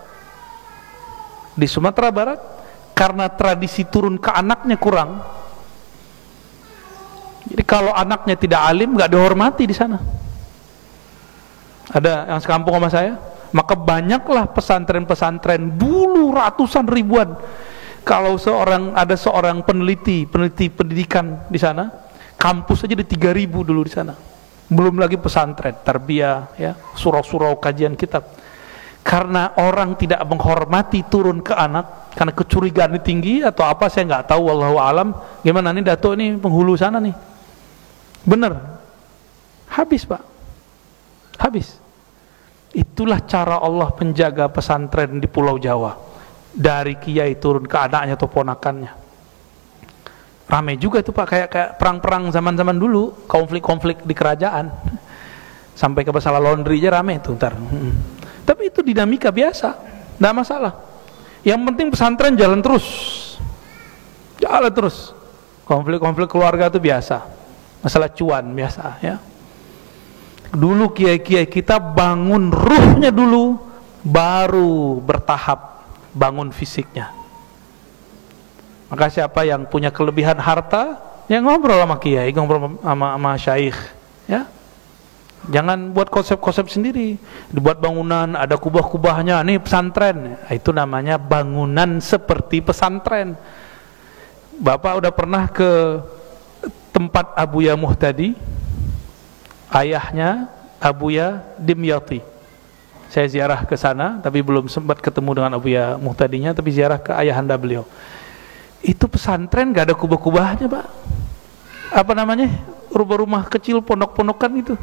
Di Sumatera Barat, karena tradisi turun ke anaknya kurang. Jadi kalau anaknya tidak alim, nggak dihormati di sana. Ada yang sekampung sama saya, maka banyaklah pesantren-pesantren dulu ratusan ribuan. Kalau ada seorang peneliti pendidikan di sana, kampus aja ada 3.000 dulu di sana. Belum lagi pesantren, tarbiyah, ya, surau-surau kajian kitab. Karena orang tidak menghormati turun ke anak, karena kecurigaan ini tinggi atau apa, saya nggak tahu, wallahu alam. Gimana nih Dato, ini penghulu sana nih, bener, habis Pak, habis. Itulah cara Allah penjaga pesantren di Pulau Jawa, dari kiai turun ke anaknya atau ponakannya. Ramai juga itu Pak, kayak perang-perang zaman-zaman dulu, konflik-konflik di kerajaan, sampai ke masalah laundry aja ramai itu ntar. Tapi itu dinamika biasa, nggak masalah. Yang penting pesantren jalan terus. Konflik-konflik keluarga itu biasa, masalah cuan biasa, ya. Dulu kiai-kiai kita bangun ruhnya dulu, baru bertahap bangun fisiknya. Maka siapa yang punya kelebihan harta, ya ngobrol sama kiai, ngobrol sama syaikh, ya. Jangan buat konsep-konsep sendiri. Dibuat bangunan, ada kubah-kubahnya, nih pesantren. Itu namanya bangunan seperti pesantren. Bapak udah pernah ke tempat Abuya Muhtadi? Ayahnya Abuya Dimyati. Saya ziarah ke sana, tapi belum sempat ketemu dengan Abuya Muhtadinya, tapi ziarah ke ayahanda beliau. Itu pesantren gak ada kubah-kubahnya Pak. Apa namanya? Rumah-rumah kecil, pondok-pondokan itu.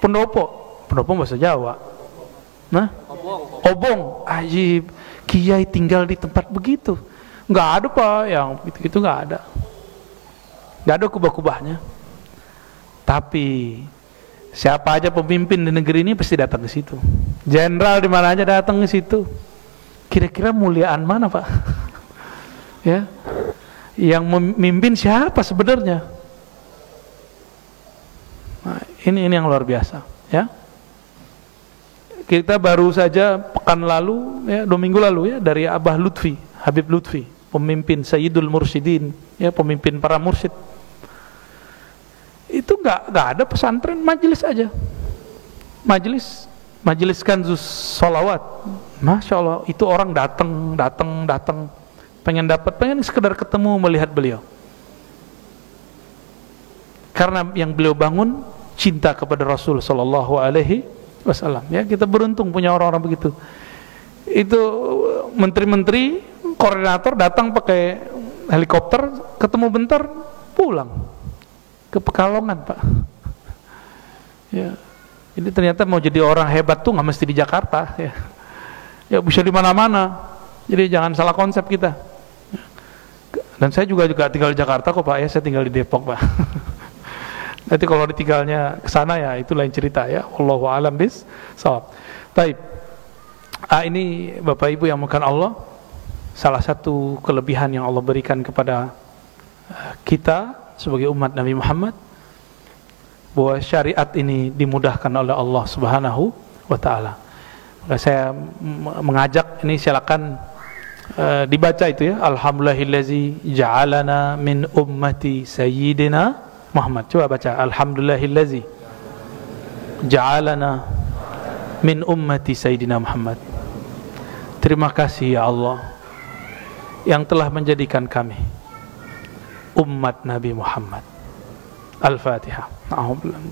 Pendopo bahasa Jawa. Nah, obong. Ajib. Kiai tinggal di tempat begitu. Nggak ada Pak, yang gitu nggak ada. Nggak ada kubah-kubahnya. Tapi siapa aja pemimpin di negeri ini pasti datang ke situ. Jenderal di mana aja datang ke situ. Kira-kira muliaan mana Pak? Ya, yang memimpin siapa sebenarnya? Nah, ini yang luar biasa, ya. Kita baru saja pekan lalu, ya, 2 minggu lalu, ya, dari Abah Lutfi, Habib Lutfi, pemimpin Sayyidul Mursyidin, ya, pemimpin para mursyid. Itu nggak ada pesantren, majelis aja, majelis Kanzus Sholawat. Masya Allah, itu orang datang. Pengen sekedar ketemu, melihat beliau. Karena yang beliau bangun cinta kepada Rasul Sallallahu Alaihi Wasallam. Ya, kita beruntung punya orang-orang begitu. Itu menteri-menteri, koordinator datang pakai helikopter, ketemu bentar, pulang ke Pekalongan Pak. Ya, jadi ternyata mau jadi orang hebat tuh nggak mesti di Jakarta. Ya bisa di mana-mana. Jadi jangan salah konsep kita. Dan saya juga tinggal di Jakarta kok Pak, ya, saya tinggal di Depok Pak. Nanti kalau ditinggalnya ke sana, ya itu lain cerita, ya. Wallahu a'lam bishawab. Baik. Ini Bapak Ibu yang muliakan Allah, salah satu kelebihan yang Allah berikan kepada kita sebagai umat Nabi Muhammad, bahwa syariat ini dimudahkan oleh Allah Subhanahu wa taala. Maka saya mengajak ini, silakan dibaca itu, ya. Alhamdulillahillazi ja'alana min ummati sayyidina Muhammad. Coba baca, alhamdulillahillazi ja'alana min ummati sayyidina Muhammad. Terima kasih ya Allah yang telah menjadikan kami umat Nabi Muhammad. Al-Fatihah. Amin.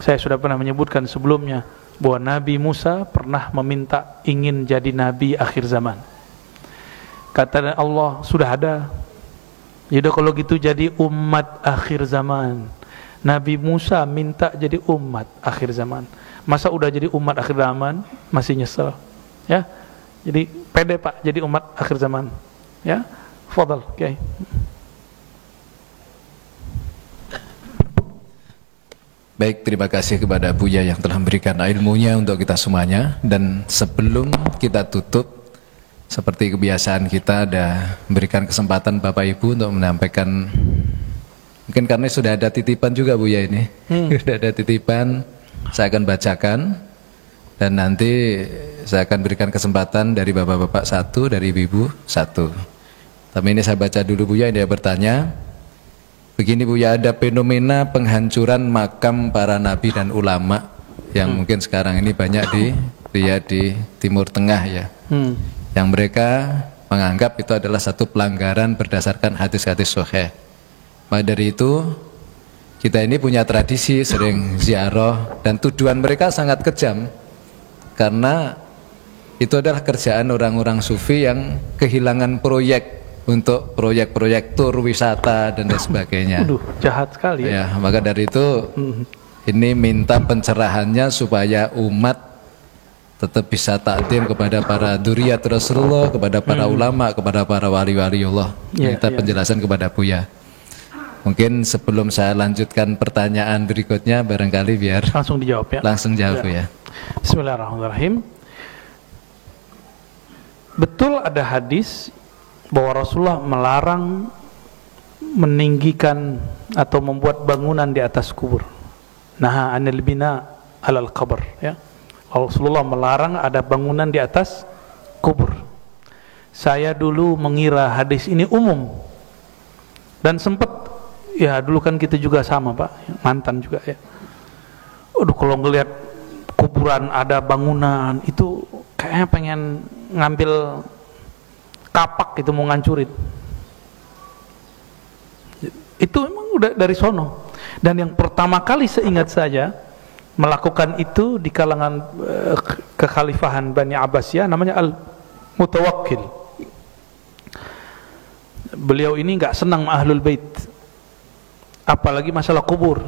Saya sudah pernah menyebutkan sebelumnya bahwa Nabi Musa pernah meminta ingin jadi nabi akhir zaman. Kata Allah, sudah ada. Jadi kalau gitu jadi umat akhir zaman. Nabi Musa minta jadi umat akhir zaman. Masa udah jadi umat akhir zaman masih nyesel? Ya. Jadi pede Pak jadi umat akhir zaman. Ya. Fadhal, Kiai. Baik, terima kasih kepada Buya yang telah memberikan ilmunya untuk kita semuanya. Dan sebelum kita tutup, seperti kebiasaan kita ada memberikan kesempatan Bapak Ibu untuk menyampaikan, mungkin karena sudah ada titipan juga Buya ini, sudah ada titipan, saya akan bacakan dan nanti saya akan berikan kesempatan dari Bapak-Bapak satu, dari Ibu satu. Tapi ini saya baca dulu Buya, dia bertanya, begini Buya, ada fenomena penghancuran makam para nabi dan ulama yang mungkin sekarang ini banyak di Timur Tengah ya. Yang mereka menganggap itu adalah satu pelanggaran berdasarkan hadis-hadis sahih. Maka dari itu kita ini punya tradisi sering ziarah dan tujuan mereka sangat kejam karena itu adalah kerjaan orang-orang sufi yang kehilangan proyek untuk proyek-proyek tur wisata dan lain sebagainya. Aduh, jahat sekali ya. Maka dari itu ini minta pencerahannya supaya umat tetap bisa takdim kepada para dzurriyyat Rasulullah, kepada para ulama, kepada para wali-wali Allah. Minta penjelasan kepada Buya. Mungkin sebelum saya lanjutkan pertanyaan berikutnya, barangkali biar langsung dijawab ya. Langsung jawab ya. Bismillahirrahmanirrahim. Betul ada hadis bahwa Rasulullah melarang meninggikan atau membuat bangunan di atas kubur. Naha anil bina alal qabr ya. Rasulullah melarang ada bangunan di atas kubur. Saya dulu mengira hadis ini umum. Dan sempat ya dulu kan kita juga sama Pak, mantan juga ya. Aduh kalau ngelihat kuburan ada bangunan itu kayaknya pengen ngambil kapak itu mau ngancurin. Itu memang udah dari sono. Dan yang pertama kali seingat saya melakukan itu di kalangan kekhalifahan Bani Abbasiyah namanya Al-Mutawakkil. Beliau ini enggak senang sama Ahlul Bait, apalagi masalah kubur.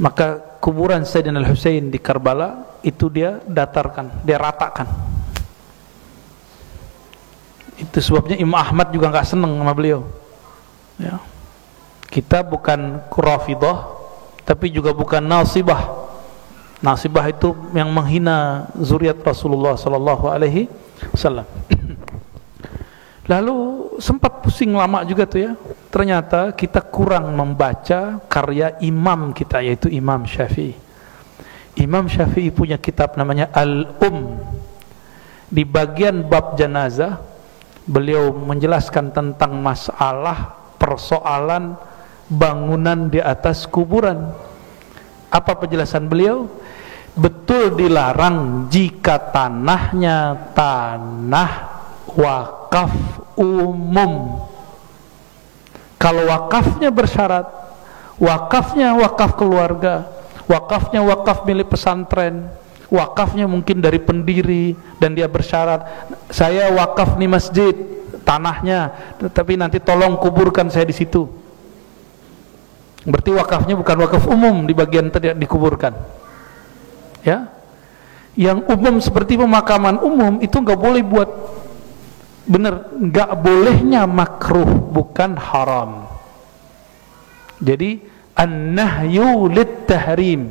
Maka kuburan Sayyidina Al-Husain di Karbala itu dia datarkan, dia ratakan. Itu sebabnya Imam Ahmad juga enggak senang sama beliau ya. Kita bukan Rafidah tapi juga bukan nasibah. Nasibah itu yang menghina zuriat Rasulullah sallallahu alaihi wasallam. Lalu sempat pusing lama juga tuh ya. Ternyata kita kurang membaca karya imam kita, yaitu Imam Syafi'i. Imam Syafi'i punya kitab namanya Di bagian bab jenazah beliau menjelaskan tentang masalah persoalan bangunan di atas kuburan. Apa penjelasan beliau? Betul dilarang jika tanahnya tanah wakaf umum. Kalau wakafnya bersyarat, wakafnya wakaf keluarga, wakafnya wakaf milik pesantren, wakafnya mungkin dari pendiri dan dia bersyarat, saya wakaf nih masjid tanahnya, tetapi nanti tolong kuburkan saya di situ. Berarti wakafnya bukan wakaf umum di bagian tidak dikuburkan. Ya. Yang umum seperti pemakaman umum itu enggak boleh buat. Benar, enggak bolehnya makruh, bukan haram. Jadi an-nahyu lit-tahrim.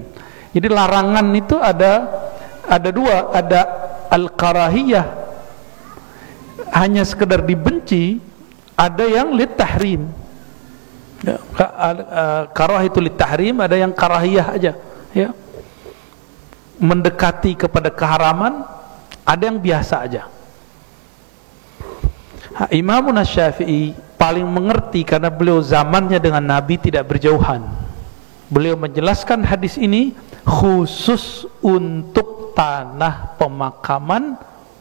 Jadi larangan itu ada dua, ada al-karahiyah hanya sekedar dibenci, ada yang lit-tahrim. Ya, karah itu lit-tahrim, ada yang karahiyah aja ya. Mendekati kepada keharaman, ada yang biasa aja. Imam Syafi'i paling mengerti karena beliau zamannya dengan Nabi tidak berjauhan. Beliau menjelaskan hadis ini khusus untuk tanah pemakaman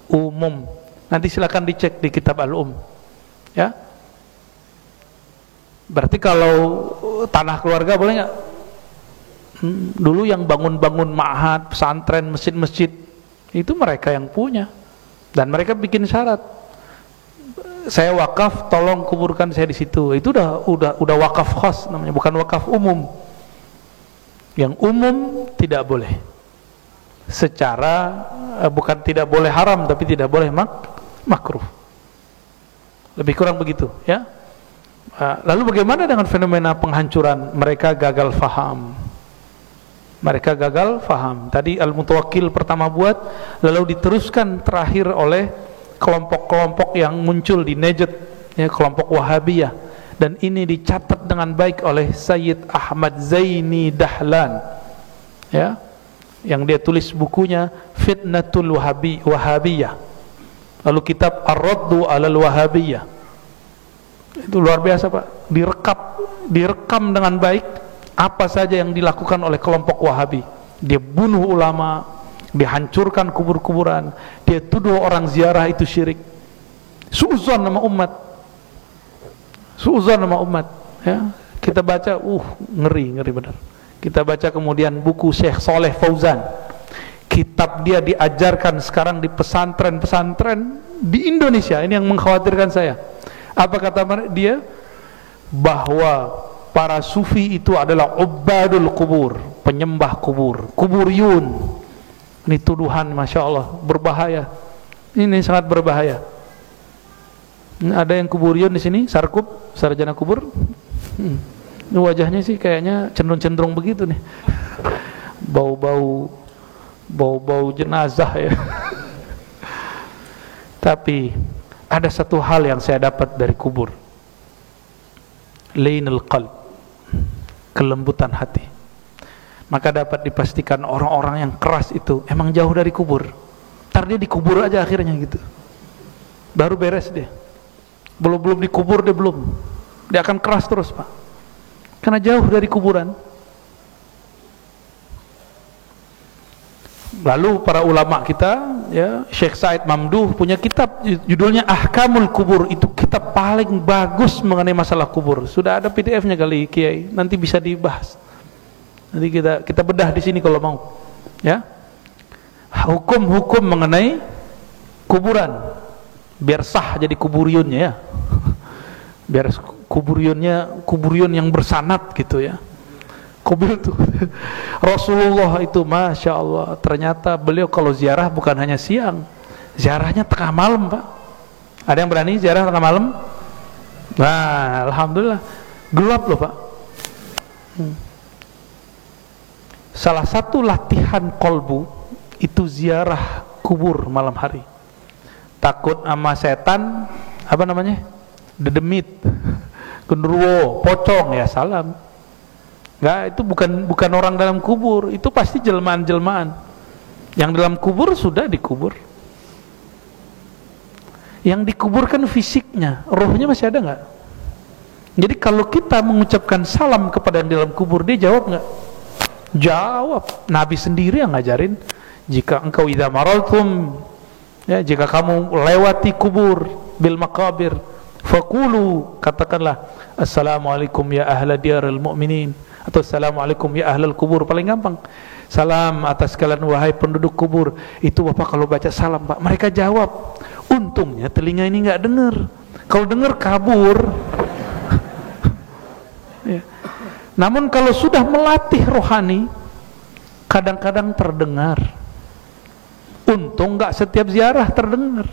umum. Nanti silakan dicek di kitab Al-Um. Ya. Berarti kalau tanah keluarga boleh nggak? Dulu yang bangun-bangun ma'had, pesantren, masjid-masjid itu mereka yang punya, dan mereka bikin syarat, saya wakaf, tolong kuburkan saya di situ. Itu udah wakaf khas namanya, bukan wakaf umum. Yang umum tidak boleh. Secara bukan tidak boleh haram, tapi tidak boleh makruh. Lebih kurang begitu, ya. Lalu bagaimana dengan fenomena penghancuran? Mereka gagal faham. Mereka gagal faham. Tadi Al-Mutawakkil pertama buat, lalu diteruskan terakhir oleh kelompok-kelompok yang muncul di Najd, ya, kelompok Wahabiyah. Dan ini dicatat dengan baik oleh Sayyid Ahmad Zaini Dahlan, ya, yang dia tulis bukunya Fitnatul Wahabiyah, lalu kitab Ar-Raddu 'alal Wahabiyah. Itu luar biasa, Pak. Direkam dengan baik apa saja yang dilakukan oleh kelompok Wahabi. Dia bunuh ulama, dia hancurkan kubur-kuburan, dia tuduh orang ziarah itu syirik, suuzon nama umat, suuzon nama umat, ya. Kita baca, ngeri benar. Kita baca kemudian buku Syekh Saleh Fauzan, kitab dia diajarkan sekarang di pesantren-pesantren di Indonesia. Ini yang mengkhawatirkan saya. Apa kata dia? Bahwa para sufi itu adalah ubadul kubur, penyembah kubur, kuburiyun. Ini tuduhan, masya Allah, berbahaya. Ini sangat berbahaya. Ada yang kuburiyun di sini, sarjana kubur. Ini wajahnya sih kayaknya cenderung begitu nih. Bau-bau jenazah, ya. Tapi ada satu hal yang saya dapat dari kubur. Lainul qalb, kelembutan hati. Maka dapat dipastikan orang-orang yang keras itu emang jauh dari kubur. Ntar dia dikubur aja akhirnya gitu, baru beres dia. Belum dikubur dia akan keras terus, Pak, karena jauh dari kuburan. Lalu para ulama kita, ya, Syekh Said Mamduh punya kitab judulnya Ahkamul Kubur. Itu kitab paling bagus mengenai masalah kubur. Sudah ada PDF-nya kali, Kiai, nanti bisa dibahas. Nanti kita bedah di sini kalau mau, ya. Hukum-hukum mengenai kuburan biar sah jadi kuburiyunnya, ya. Biar kuburiyun yang bersanad gitu, ya. Kubur itu Rasulullah itu, masya Allah, ternyata beliau kalau ziarah bukan hanya siang, ziarahnya tengah malam, Pak. Ada yang berani ziarah tengah malam? Nah, alhamdulillah, gelap loh, Pak. Salah satu latihan kolbu itu ziarah kubur malam hari. Takut sama setan, apa namanya, dedemit, genderuwo, pocong, ya salam. Enggak, itu bukan orang dalam kubur, itu pasti jelmaan-jelmaan. Yang dalam kubur sudah dikubur. Yang dikuburkan fisiknya, rohnya masih ada enggak? Jadi kalau kita mengucapkan salam kepada yang dalam kubur, dia jawab enggak? Jawab. Nabi sendiri yang ngajarin, jika engkau idza maraltum, ya, jika kamu lewati kubur bil maqabir, faqulu, katakanlah assalamualaikum ya ahla diyaril mu'minin, atau assalamualaikum ya ahlal kubur, paling gampang. Salam atas kalian wahai penduduk kubur. Itu Bapak kalau baca salam, Pak, mereka jawab. Untungnya telinga ini nggak dengar. Kalau dengar kabur. Ya. Namun kalau sudah melatih rohani, kadang-kadang terdengar. Untung nggak setiap ziarah terdengar.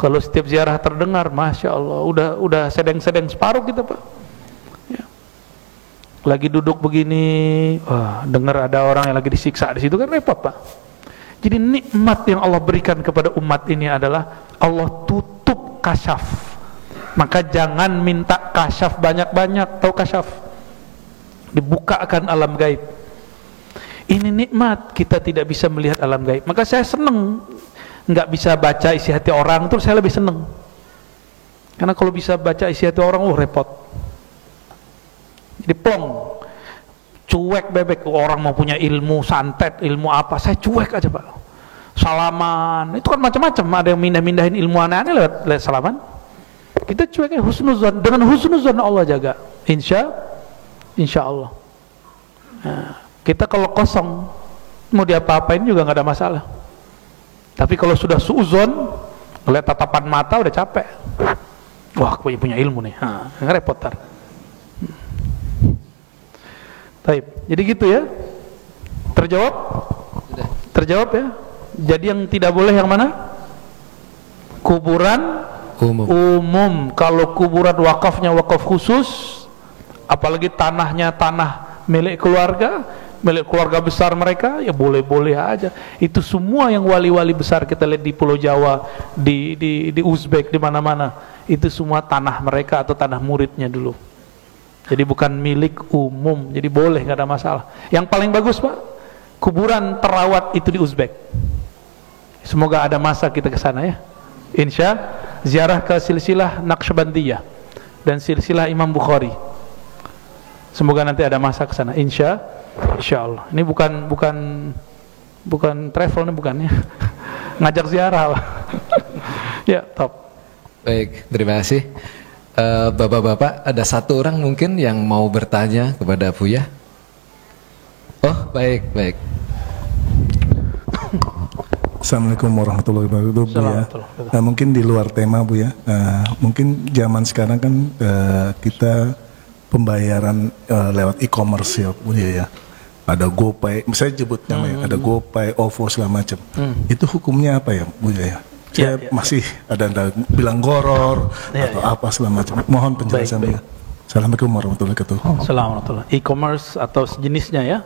Kalau setiap ziarah terdengar, masya Allah, udah sedeng-sedeng separuh kita, Pak. Lagi duduk begini, dengar ada orang yang lagi disiksa di situ, kan repot, Pak. Jadi nikmat yang Allah berikan kepada umat ini adalah Allah tutup kasyaf. Maka jangan minta kasyaf banyak-banyak, tahu kasyaf? Dibukakan alam gaib. Ini nikmat, kita tidak bisa melihat alam gaib. Maka saya senang nggak bisa baca isi hati orang, terus saya lebih senang. Karena kalau bisa baca isi hati orang, repot. Jadi plong, cuek bebek. Orang mau punya ilmu santet, ilmu apa, saya cuek aja Pak. Salaman, itu kan macam-macam. Ada yang mindah-mindahin ilmu aneh-aneh lewat salaman. Kita cuek, husnuzan. Dengan husnuzan Allah jaga. Insya Allah. Nah, kita kalau kosong, mau diapa-apain juga nggak ada masalah. Tapi kalau sudah suuzon, ngeliat tatapan mata udah capek. Wah, aku punya ilmu nih. Nggak repot tar. Taib. Jadi gitu ya. Terjawab? Sudah. Terjawab ya. Jadi yang tidak boleh yang mana? Kuburan umum. Kalau kuburan wakafnya wakaf khusus, apalagi tanahnya tanah milik keluarga besar mereka, ya boleh-boleh aja. Itu semua yang wali-wali besar kita lihat di Pulau Jawa, di Uzbek, di mana-mana, itu semua tanah mereka atau tanah muridnya dulu. Jadi bukan milik umum, jadi boleh, nggak ada masalah. Yang paling bagus Pak, kuburan terawat itu di Uzbek. Semoga ada masa kita ke sana ya. Insya ziarah ke silsilah Naqsyabandiyah dan silsilah Imam Bukhari. Semoga nanti ada masa ke sana. Insya Allah. Ini bukan travel nih, bukan ya. Ngajak ziarah Pak. Ya, top. Baik, terima kasih. Bapak-bapak, ada satu orang mungkin yang mau bertanya kepada Buya. Oh, baik. Assalamualaikum warahmatullahi wabarakatuh, Bu ya. Nah, mungkin di luar tema Bu ya. Mungkin zaman sekarang kan kita pembayaran lewat e-commerce ya Bu ya. Ada GoPay, misalnya sebut namanya, ada GoPay, OVO segala macam. Itu hukumnya apa ya Bu ya? Saya masih ada bilang goror atau apa segala macam. Mohon penjelasan ya. Assalamualaikum warahmatullahi wabarakatuh. Assalamualaikum. E-commerce atau sejenisnya ya.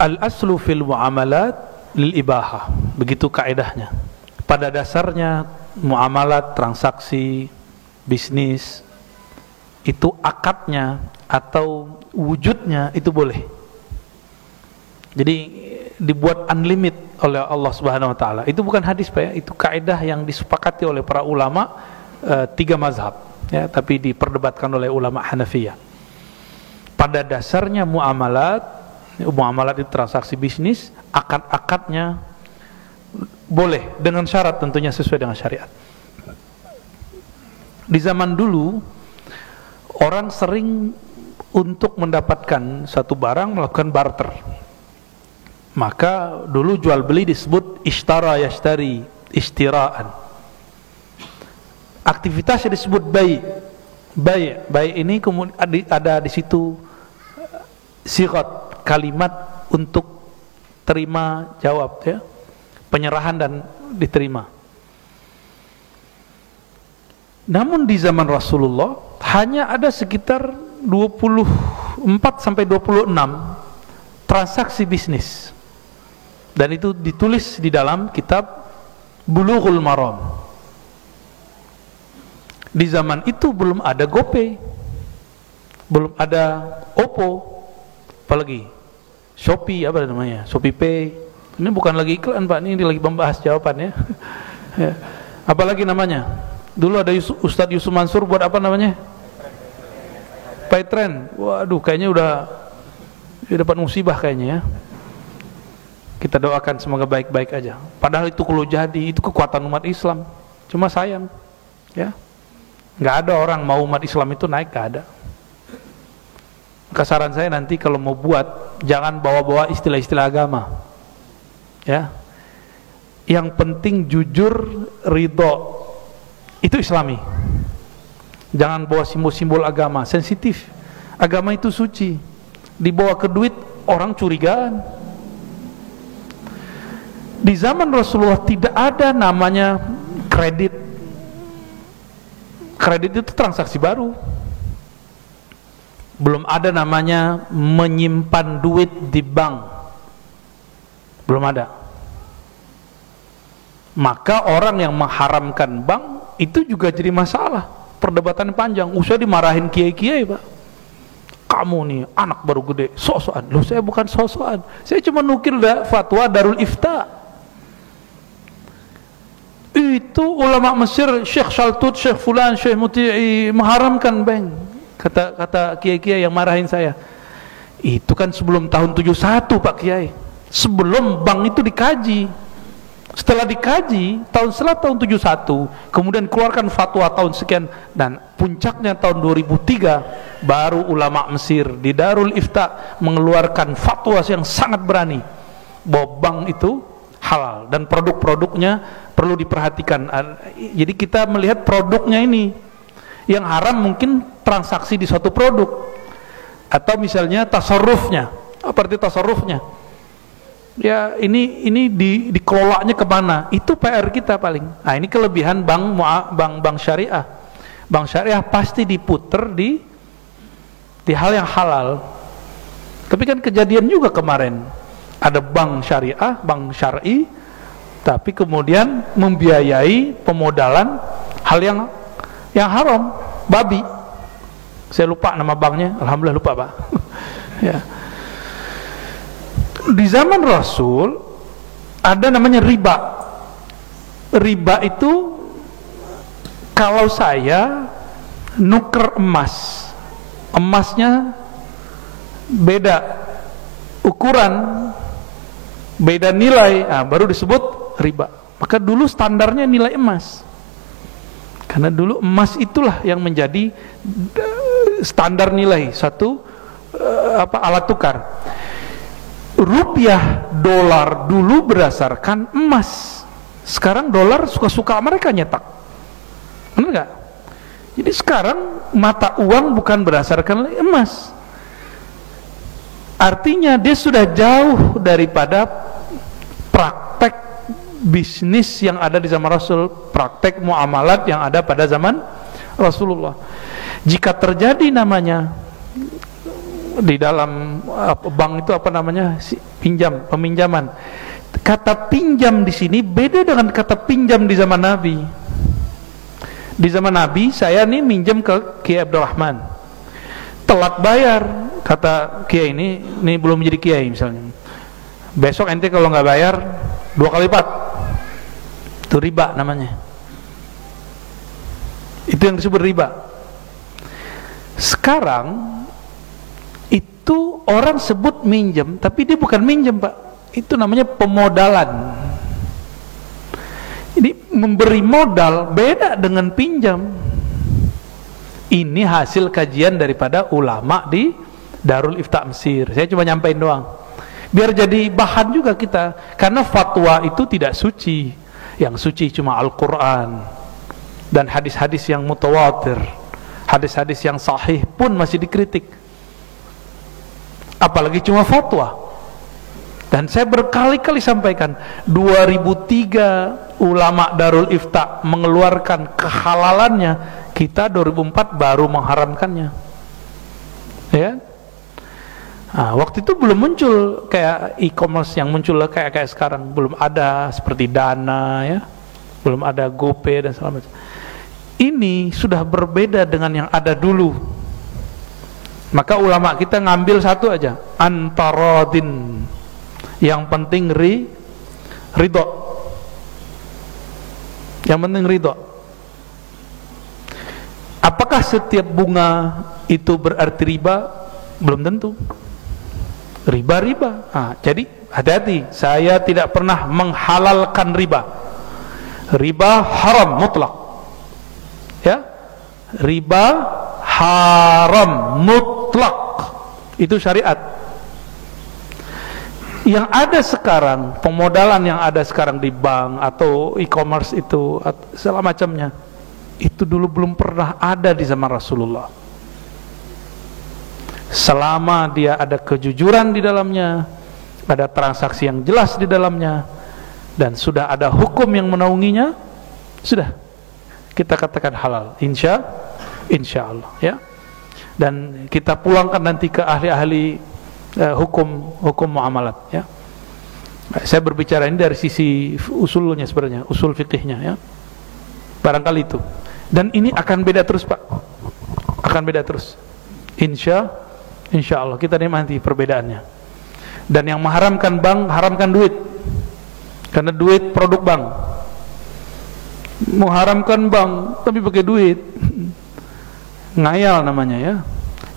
Al-aslu fil muamalat lil ibahah. Begitu kaidahnya. Pada dasarnya muamalat, transaksi, bisnis itu akadnya atau wujudnya itu boleh. Jadi dibuat unlimit oleh Allah Subhanahu wa taala. Itu bukan hadis Pak ya, itu kaidah yang disepakati oleh para ulama 3 mazhab ya, tapi diperdebatkan oleh ulama Hanafiyah. Pada dasarnya muamalat itu transaksi bisnis, akad-akadnya boleh dengan syarat tentunya sesuai dengan syariat. Di zaman dulu orang sering untuk mendapatkan satu barang melakukan barter. Maka dulu jual beli disebut ishtara yashtari, istiraan. Aktivitasnya disebut bai. Bai ini kemudian ada di situ sigat, kalimat untuk terima jawab ya. Penyerahan dan diterima. Namun di zaman Rasulullah hanya ada sekitar 24 sampai 26 transaksi bisnis. Dan itu ditulis di dalam kitab Bulughul Maram. Di zaman itu belum ada GoPay, belum ada OPPO, apalagi Shopee, apa namanya, Shopee Pay. Ini bukan lagi iklan Pak, ini lagi membahas jawabannya. Ya. Apalagi namanya, dulu ada Ustadz Yusuf Mansur buat apa namanya, Paytrend. Waduh, kayaknya udah dapat musibah kayaknya ya. Kita doakan semoga baik-baik aja. Padahal itu kalau jadi, itu kekuatan umat Islam. Cuma sayang, ya, nggak ada orang mau umat Islam itu naik, nggak ada. Saran saya nanti kalau mau buat, jangan bawa-bawa istilah-istilah agama, ya. Yang penting jujur, ridho, itu Islami. Jangan bawa simbol-simbol agama, sensitif. Agama itu suci. Dibawa ke duit, orang curigaan. Di zaman Rasulullah tidak ada namanya kredit. Kredit itu transaksi baru. Belum ada namanya menyimpan duit di bank. Belum ada. Maka orang yang mengharamkan bank itu juga jadi masalah. Perdebatan panjang. Usah dimarahin kiai-kiai Pak. Kamu nih anak baru gede, sok-sokan. Loh, saya bukan sok-sokan. Saya cuma nukil fatwa Darul Ifta. itu ulama Mesir, Syekh Shaltut, Syekh Fulan, Syekh Muti'i mengharamkan bank. Kata kiai-kiai yang marahin saya. Itu kan sebelum tahun 71 Pak Kiai. Sebelum bank itu dikaji. Setelah dikaji, setelah tahun 71, kemudian keluarkan fatwa tahun sekian, dan puncaknya tahun 2003, baru ulama Mesir di Darul Ifta mengeluarkan fatwa yang sangat berani bahwa bank itu halal dan produk-produknya perlu diperhatikan. Jadi kita melihat produknya ini. Yang haram mungkin transaksi di suatu produk, atau misalnya tasarrufnya. Apa arti tasarrufnya? Ya ini dikelolanya kemana? Itu PR kita paling. Nah ini kelebihan bank syariah. Bank syariah pasti diputer di hal yang halal. Tapi kan kejadian juga kemarin, ada bank syariah, bank syar'i, tapi kemudian membiayai pemodalan hal yang haram, babi. Saya lupa nama banknya, alhamdulillah lupa Pak. Ya. Di zaman Rasul ada namanya riba. Riba itu kalau saya nuker emas, emasnya beda ukuran, beda nilai, baru disebut riba. Maka dulu standarnya nilai emas. Karena dulu emas itulah yang menjadi standar nilai satu alat tukar. Rupiah, dolar dulu berdasarkan emas. Sekarang dolar suka-suka mereka nyetak. Benar nggak? Jadi sekarang mata uang bukan berdasarkan emas. Artinya dia sudah jauh daripada praktek bisnis yang ada di zaman Rasul, praktek muamalat yang ada pada zaman Rasulullah. Jika terjadi namanya di dalam bank itu apa namanya, peminjaman. Kata pinjam di sini beda dengan kata pinjam di zaman Nabi. Di zaman Nabi saya nih minjam ke Kiai Abdurrahman, telat bayar, kata Kiai ini belum menjadi Kiai misalnya. Besok ente kalau nggak bayar 2 kali lipat, itu riba namanya. Itu yang disebut riba. Sekarang itu orang sebut minjem, tapi dia bukan minjem Pak, itu namanya pemodalan. Jadi memberi modal beda dengan pinjam. Ini hasil kajian daripada ulama di Darul Ifta Mesir. Saya cuma nyampein doang, biar jadi bahan juga kita, karena fatwa itu tidak suci. Yang suci cuma Al-Quran dan hadis-hadis yang mutawatir. Hadis-hadis yang sahih pun masih dikritik, apalagi cuma fatwa. Dan saya berkali-kali sampaikan, 2003 ulama Darul Ifta mengeluarkan kehalalannya, kita 2004 baru mengharamkannya. Ya. Nah, waktu itu belum muncul kayak e-commerce yang muncul kayak sekarang, belum ada seperti Dana ya, belum ada GoPay dan segala macam. Ini sudah berbeda dengan yang ada dulu. Maka ulama kita ngambil satu aja, antaradin. Yang penting ridho. Yang penting ridho. Apakah setiap bunga itu berarti riba? Belum tentu. Riba. Jadi hati-hati, saya tidak pernah menghalalkan riba. Riba haram mutlak. Ya, riba haram mutlak, itu syariat. Yang ada sekarang, pemodalan yang ada sekarang di bank atau e-commerce itu segala macamnya, itu dulu belum pernah ada di zaman Rasulullah. Selama dia ada kejujuran di dalamnya, ada transaksi yang jelas di dalamnya, dan sudah ada hukum yang menaunginya, sudah kita katakan halal, insya Allah ya. Dan kita pulangkan nanti ke ahli-ahli hukum muamalat ya. Saya berbicara ini dari sisi usulnya sebenarnya, usul fikihnya ya. Barangkali itu. Dan ini akan beda terus Pak. Akan beda terus. Insya Allah kita nikmati perbedaannya. Dan yang mengharamkan bank, haramkan duit. Karena duit produk bank. Mengharamkan bank tapi pakai duit, ngayal namanya ya.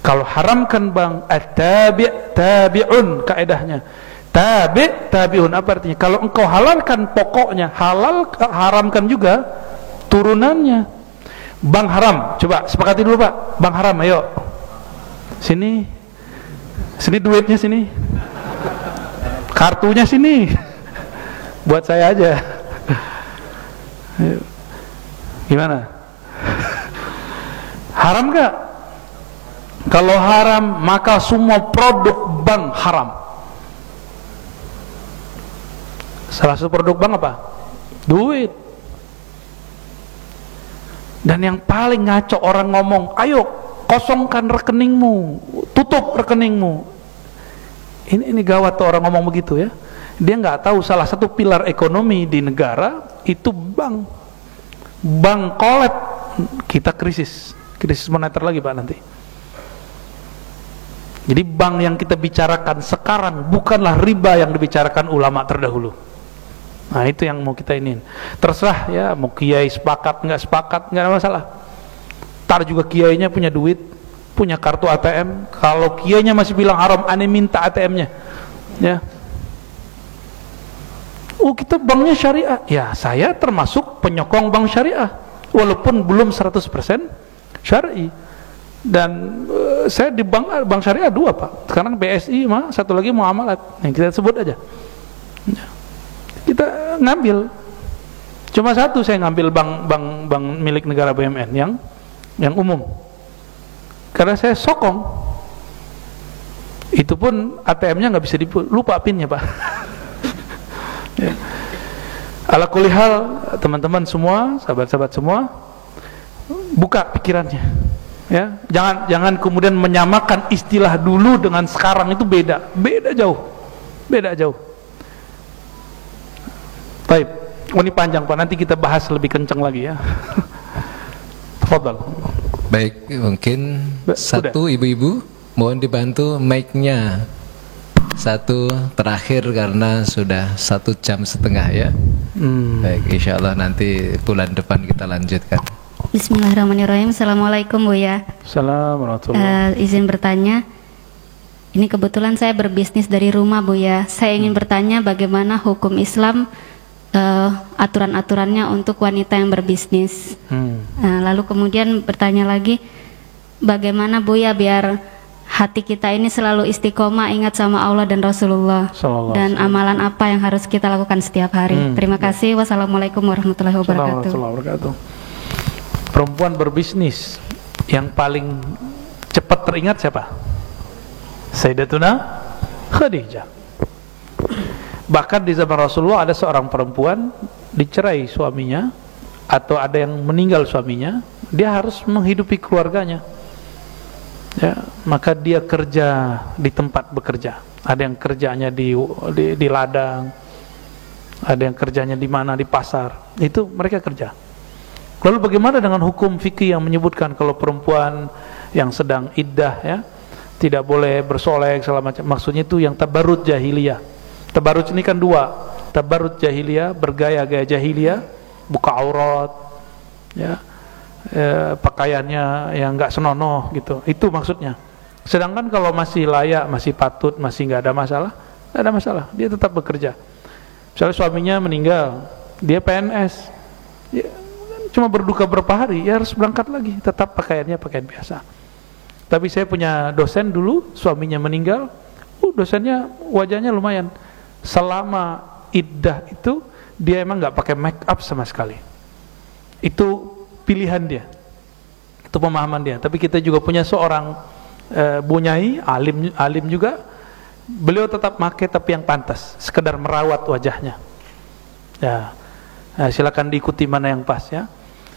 Kalau haramkan bank, tabi'un kaedahnya. Tabi'un apa artinya? Kalau engkau halalkan pokoknya, haramkan juga turunannya. Bank haram, coba sepakati dulu Pak. Bank haram, ayo. Sini duitnya sini. Kartunya sini. Buat saya aja. Gimana? Haram gak? Kalau haram, maka semua produk bank haram. Salah satu produk bank apa? Duit. Dan yang paling ngaco orang ngomong, ayo kosongkan rekeningmu, tutup rekeningmu. Ini gawat tuh orang ngomong begitu ya. Dia nggak tahu salah satu pilar ekonomi di negara itu bank. Bank kolab, kita krisis moneter lagi Pak nanti. Jadi bank yang kita bicarakan sekarang bukanlah riba yang dibicarakan ulama terdahulu. Nah itu yang mau kita iniin. Terserah ya, mau kiai sepakat nggak ada masalah. Tar juga kiainya punya duit, punya kartu ATM. Kalau kiainya masih bilang haram, aneh minta ATM-nya. Ya. Oh kita banknya syariah. Ya saya termasuk penyokong bank syariah, walaupun belum 100% syar'i. Dan saya di bank syariah 2 Pak. Sekarang BSI mah, satu lagi Muamalat. Yang kita sebut aja. Kita ngambil. Cuma satu saya ngambil bank milik negara BUMN yang umum. Karena saya sokong. Itu pun ATM-nya nggak bisa lupa PIN-nya Pak. Ya. Ala kulli hal teman-teman semua, sahabat-sahabat semua, buka pikirannya. Ya, jangan kemudian menyamakan istilah dulu dengan sekarang, itu beda jauh. Baik, ini panjang Pak, nanti kita bahas lebih kencang lagi ya. Tafadhal. Baik, mungkin satu ibu-ibu mohon dibantu mic-nya. Satu terakhir karena sudah 1,5 jam ya. Baik, insya Allah nanti bulan depan kita lanjutkan. Bismillahirrahmanirrahim. Assalamualaikum Buya. Assalamualaikum. Izin bertanya, ini kebetulan saya berbisnis dari rumah Buya. Saya ingin bertanya bagaimana hukum Islam, aturan-aturannya untuk wanita yang berbisnis. Lalu kemudian bertanya lagi, bagaimana Buya biar hati kita ini selalu istiqomah ingat sama Allah dan Rasulullah, dan amalan apa yang harus kita lakukan setiap hari. Terima kasih. Wassalamualaikum warahmatullahi wabarakatuh. Perempuan berbisnis yang paling cepat teringat siapa? Sayyidatuna Khadijah. Bahkan di zaman Rasulullah ada seorang perempuan dicerai suaminya, atau ada yang meninggal suaminya, dia harus menghidupi keluarganya. Ya, maka dia kerja di tempat bekerja. Ada yang kerjanya di ladang, ada yang kerjanya di mana, di pasar. Itu mereka kerja. Lalu bagaimana dengan hukum fikih yang menyebutkan kalau perempuan yang sedang iddah ya tidak boleh bersolek segala macam? Maksudnya itu yang tabarruj jahiliyah. Tabarruj ini kan 2. Tabarruj jahiliyah, bergaya-gaya jahiliyah, buka aurat, ya, pakaiannya yang nggak senonoh gitu. Itu maksudnya. Sedangkan kalau masih layak, masih patut, masih nggak ada masalah, nggak ada masalah. Dia tetap bekerja. Misalnya suaminya meninggal, dia PNS. Ya, cuma berduka berapa hari, ya harus berangkat lagi, tetap pakaiannya pakaian biasa. Tapi saya punya dosen dulu, suaminya meninggal, dosennya wajahnya lumayan. Selama iddah itu dia emang nggak pakai make up sama sekali. Itu pilihan dia, itu pemahaman dia. Tapi kita juga punya seorang bunyai, alim juga, beliau tetap pakai tapi yang pantas, sekedar merawat wajahnya. Ya, nah, silakan diikuti mana yang pas ya.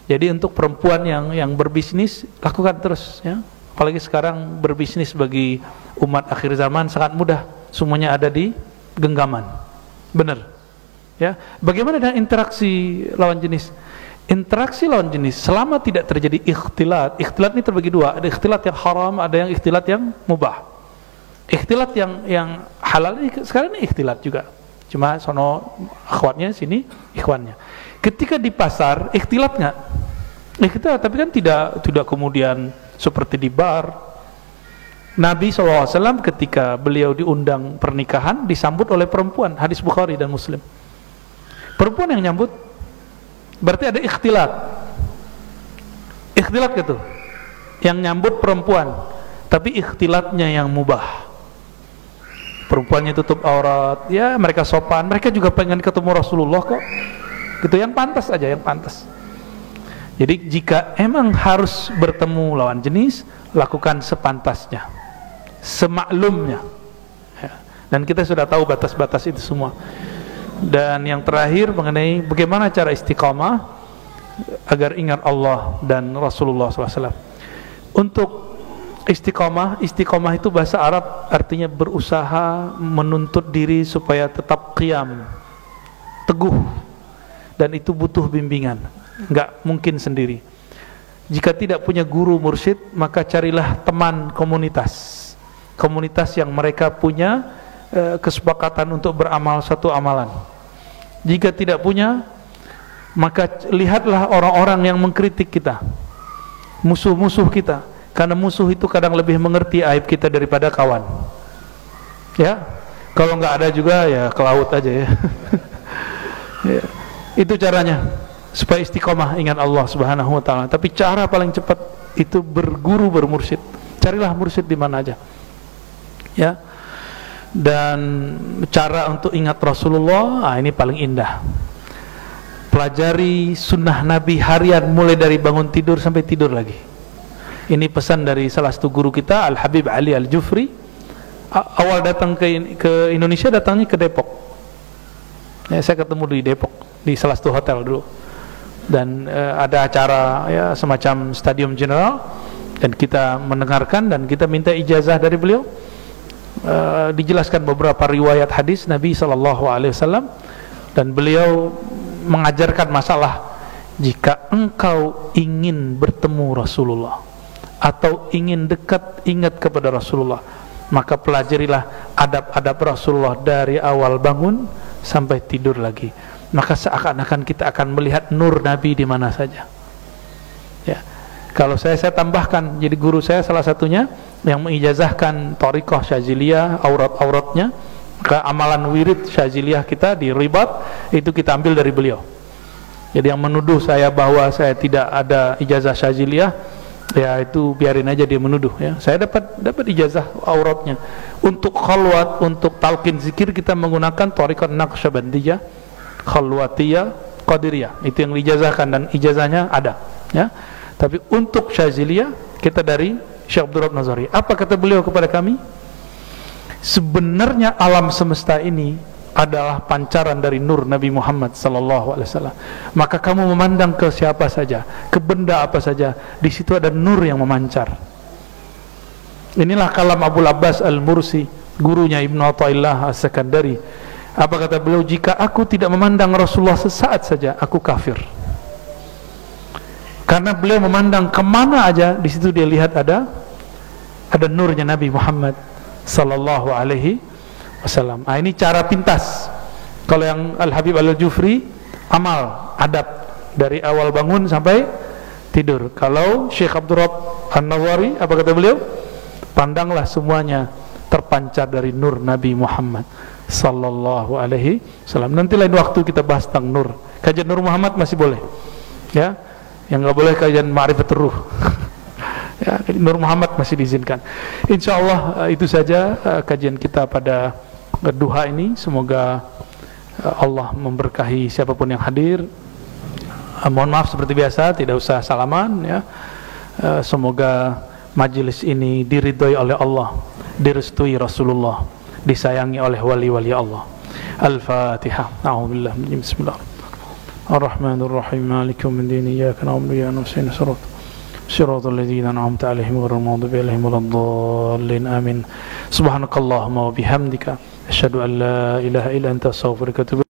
Jadi untuk perempuan yang berbisnis, lakukan terus ya. Apalagi sekarang berbisnis bagi umat akhir zaman sangat mudah, semuanya ada di genggaman. Benar ya. Bagaimana dengan interaksi lawan jenis? Interaksi lawan jenis selama tidak terjadi ikhtilat. Ikhtilat ini terbagi 2, ada ikhtilat yang haram, ada yang ikhtilat yang mubah. Ikhtilat yang halal ini sekarang ini ikhtilat juga. Cuma sono akhwatnya, sini ikhwannya. Ketika di pasar, ikhtilat nggak? Ikhtilat, tapi kan tidak kemudian seperti di bar. Nabi SAW ketika beliau diundang pernikahan disambut oleh perempuan, hadis Bukhari dan Muslim. Perempuan yang nyambut, berarti ada ikhtilat. Ikhtilat gitu, yang nyambut perempuan, tapi ikhtilatnya yang mubah. Perempuannya tutup aurat, ya mereka sopan, mereka juga pengen ketemu Rasulullah kok. Gitu, yang pantas aja, yang pantas. Jadi jika emang harus bertemu lawan jenis, lakukan sepantasnya, semaklumnya. Ya. Dan kita sudah tahu batas-batas itu semua. Dan yang terakhir mengenai bagaimana cara istiqamah agar ingat Allah dan Rasulullah SAW. Untuk istiqamah itu bahasa Arab artinya berusaha menuntut diri supaya tetap qiyam, teguh, dan itu butuh bimbingan, nggak mungkin sendiri. Jika tidak punya guru mursyid, maka carilah teman komunitas yang mereka punya kesepakatan untuk beramal satu amalan. Jika tidak punya, maka lihatlah orang-orang yang mengkritik kita, musuh-musuh kita, karena musuh itu kadang lebih mengerti aib kita daripada kawan. Ya, kalau nggak ada juga ya ke laut aja ya. Ya. Itu caranya supaya istiqomah ingat Allah Subhanahu wa taala. Tapi cara paling cepat itu berguru, bermursyid. Carilah mursyid di mana aja. Ya. Dan cara untuk ingat Rasulullah, ini paling indah. Pelajari sunnah Nabi harian mulai dari bangun tidur sampai tidur lagi. Ini pesan dari salah satu guru kita, Al-Habib Ali Al-Jufri. Awal datang ke Indonesia, datangnya ke Depok. Ya, saya ketemu di Depok, di salah satu hotel dulu. Dan ada acara ya semacam Stadium General, dan kita mendengarkan dan kita minta ijazah dari beliau. Dijelaskan beberapa riwayat hadis Nabi SAW, dan beliau mengajarkan masalah jika engkau ingin bertemu Rasulullah atau ingin dekat ingat kepada Rasulullah, maka pelajarilah adab-adab Rasulullah dari awal bangun sampai tidur lagi. Maka seakan-akan kita akan melihat nur Nabi di mana saja. Ya. Kalau saya tambahkan, jadi guru saya salah satunya yang mengijazahkan Thariqah Syaziliyah, aurat-auratnya, maka amalan wirid Syaziliyah kita di Ribat itu kita ambil dari beliau. Jadi yang menuduh saya bahwa saya tidak ada ijazah Syaziliyah, ya itu biarin aja dia menuduh ya. Saya dapat ijazah auratnya. Untuk khalwat, untuk talqin zikir kita menggunakan Thariqah Naqsyabandiyah, Khalwatiyah, Qadiriyah. Itu yang diijazahkan dan ijazahnya ada ya. Tapi untuk Syaziliyah kita dari Syekh Abdul Rabb Nazari. Apa kata beliau kepada kami? Sebenarnya alam semesta ini adalah pancaran dari nur Nabi Muhammad SAW. Maka kamu memandang ke siapa saja, ke benda apa saja, di situ ada nur yang memancar. Inilah kalam Abul Abbas Al-Mursi, gurunya Ibnu Athaillah As-Sakandari. Apa kata beliau? Jika aku tidak memandang Rasulullah sesaat saja, aku kafir. Karena beliau memandang kemana aja, di situ dia lihat ada nurnya Nabi Muhammad sallallahu alaihi wasallam. Ini cara pintas. Kalau yang Al-Habib Al-Jufri, amal, adab dari awal bangun sampai tidur. Kalau Syekh Abdul Rabb An-Nawari, apa kata beliau? Pandanglah semuanya terpancar dari nur Nabi Muhammad sallallahu alaihi wasallam. Nanti lain waktu kita bahas tentang nur. Kajian Nur Muhammad masih boleh. Ya. Yang nggak boleh kajian Ma'rifatur Ruh. Ya, Nur Muhammad masih diizinkan. InsyaAllah itu saja kajian kita pada duha ini. Semoga Allah memberkahi siapapun yang hadir. Mohon maaf seperti biasa, tidak usah salaman ya. Semoga majelis ini diridhoi oleh Allah, direstui Rasulullah, disayangi oleh wali-wali Allah. Al-Fatihah. A'udzubillah. Bismillah. Ar-Rahman Ar-Rahim, Maliki Yawmiddin, Iyyaka na'budu wa iyyaka nasta'in, siratal ladzina an'amta 'alaihim ghairil maghdubi 'alaihim waladdallin. Amin. Subhanakallahumma wa bihamdika asyhadu an la ilaha illa anta astaghfiruka wa atubu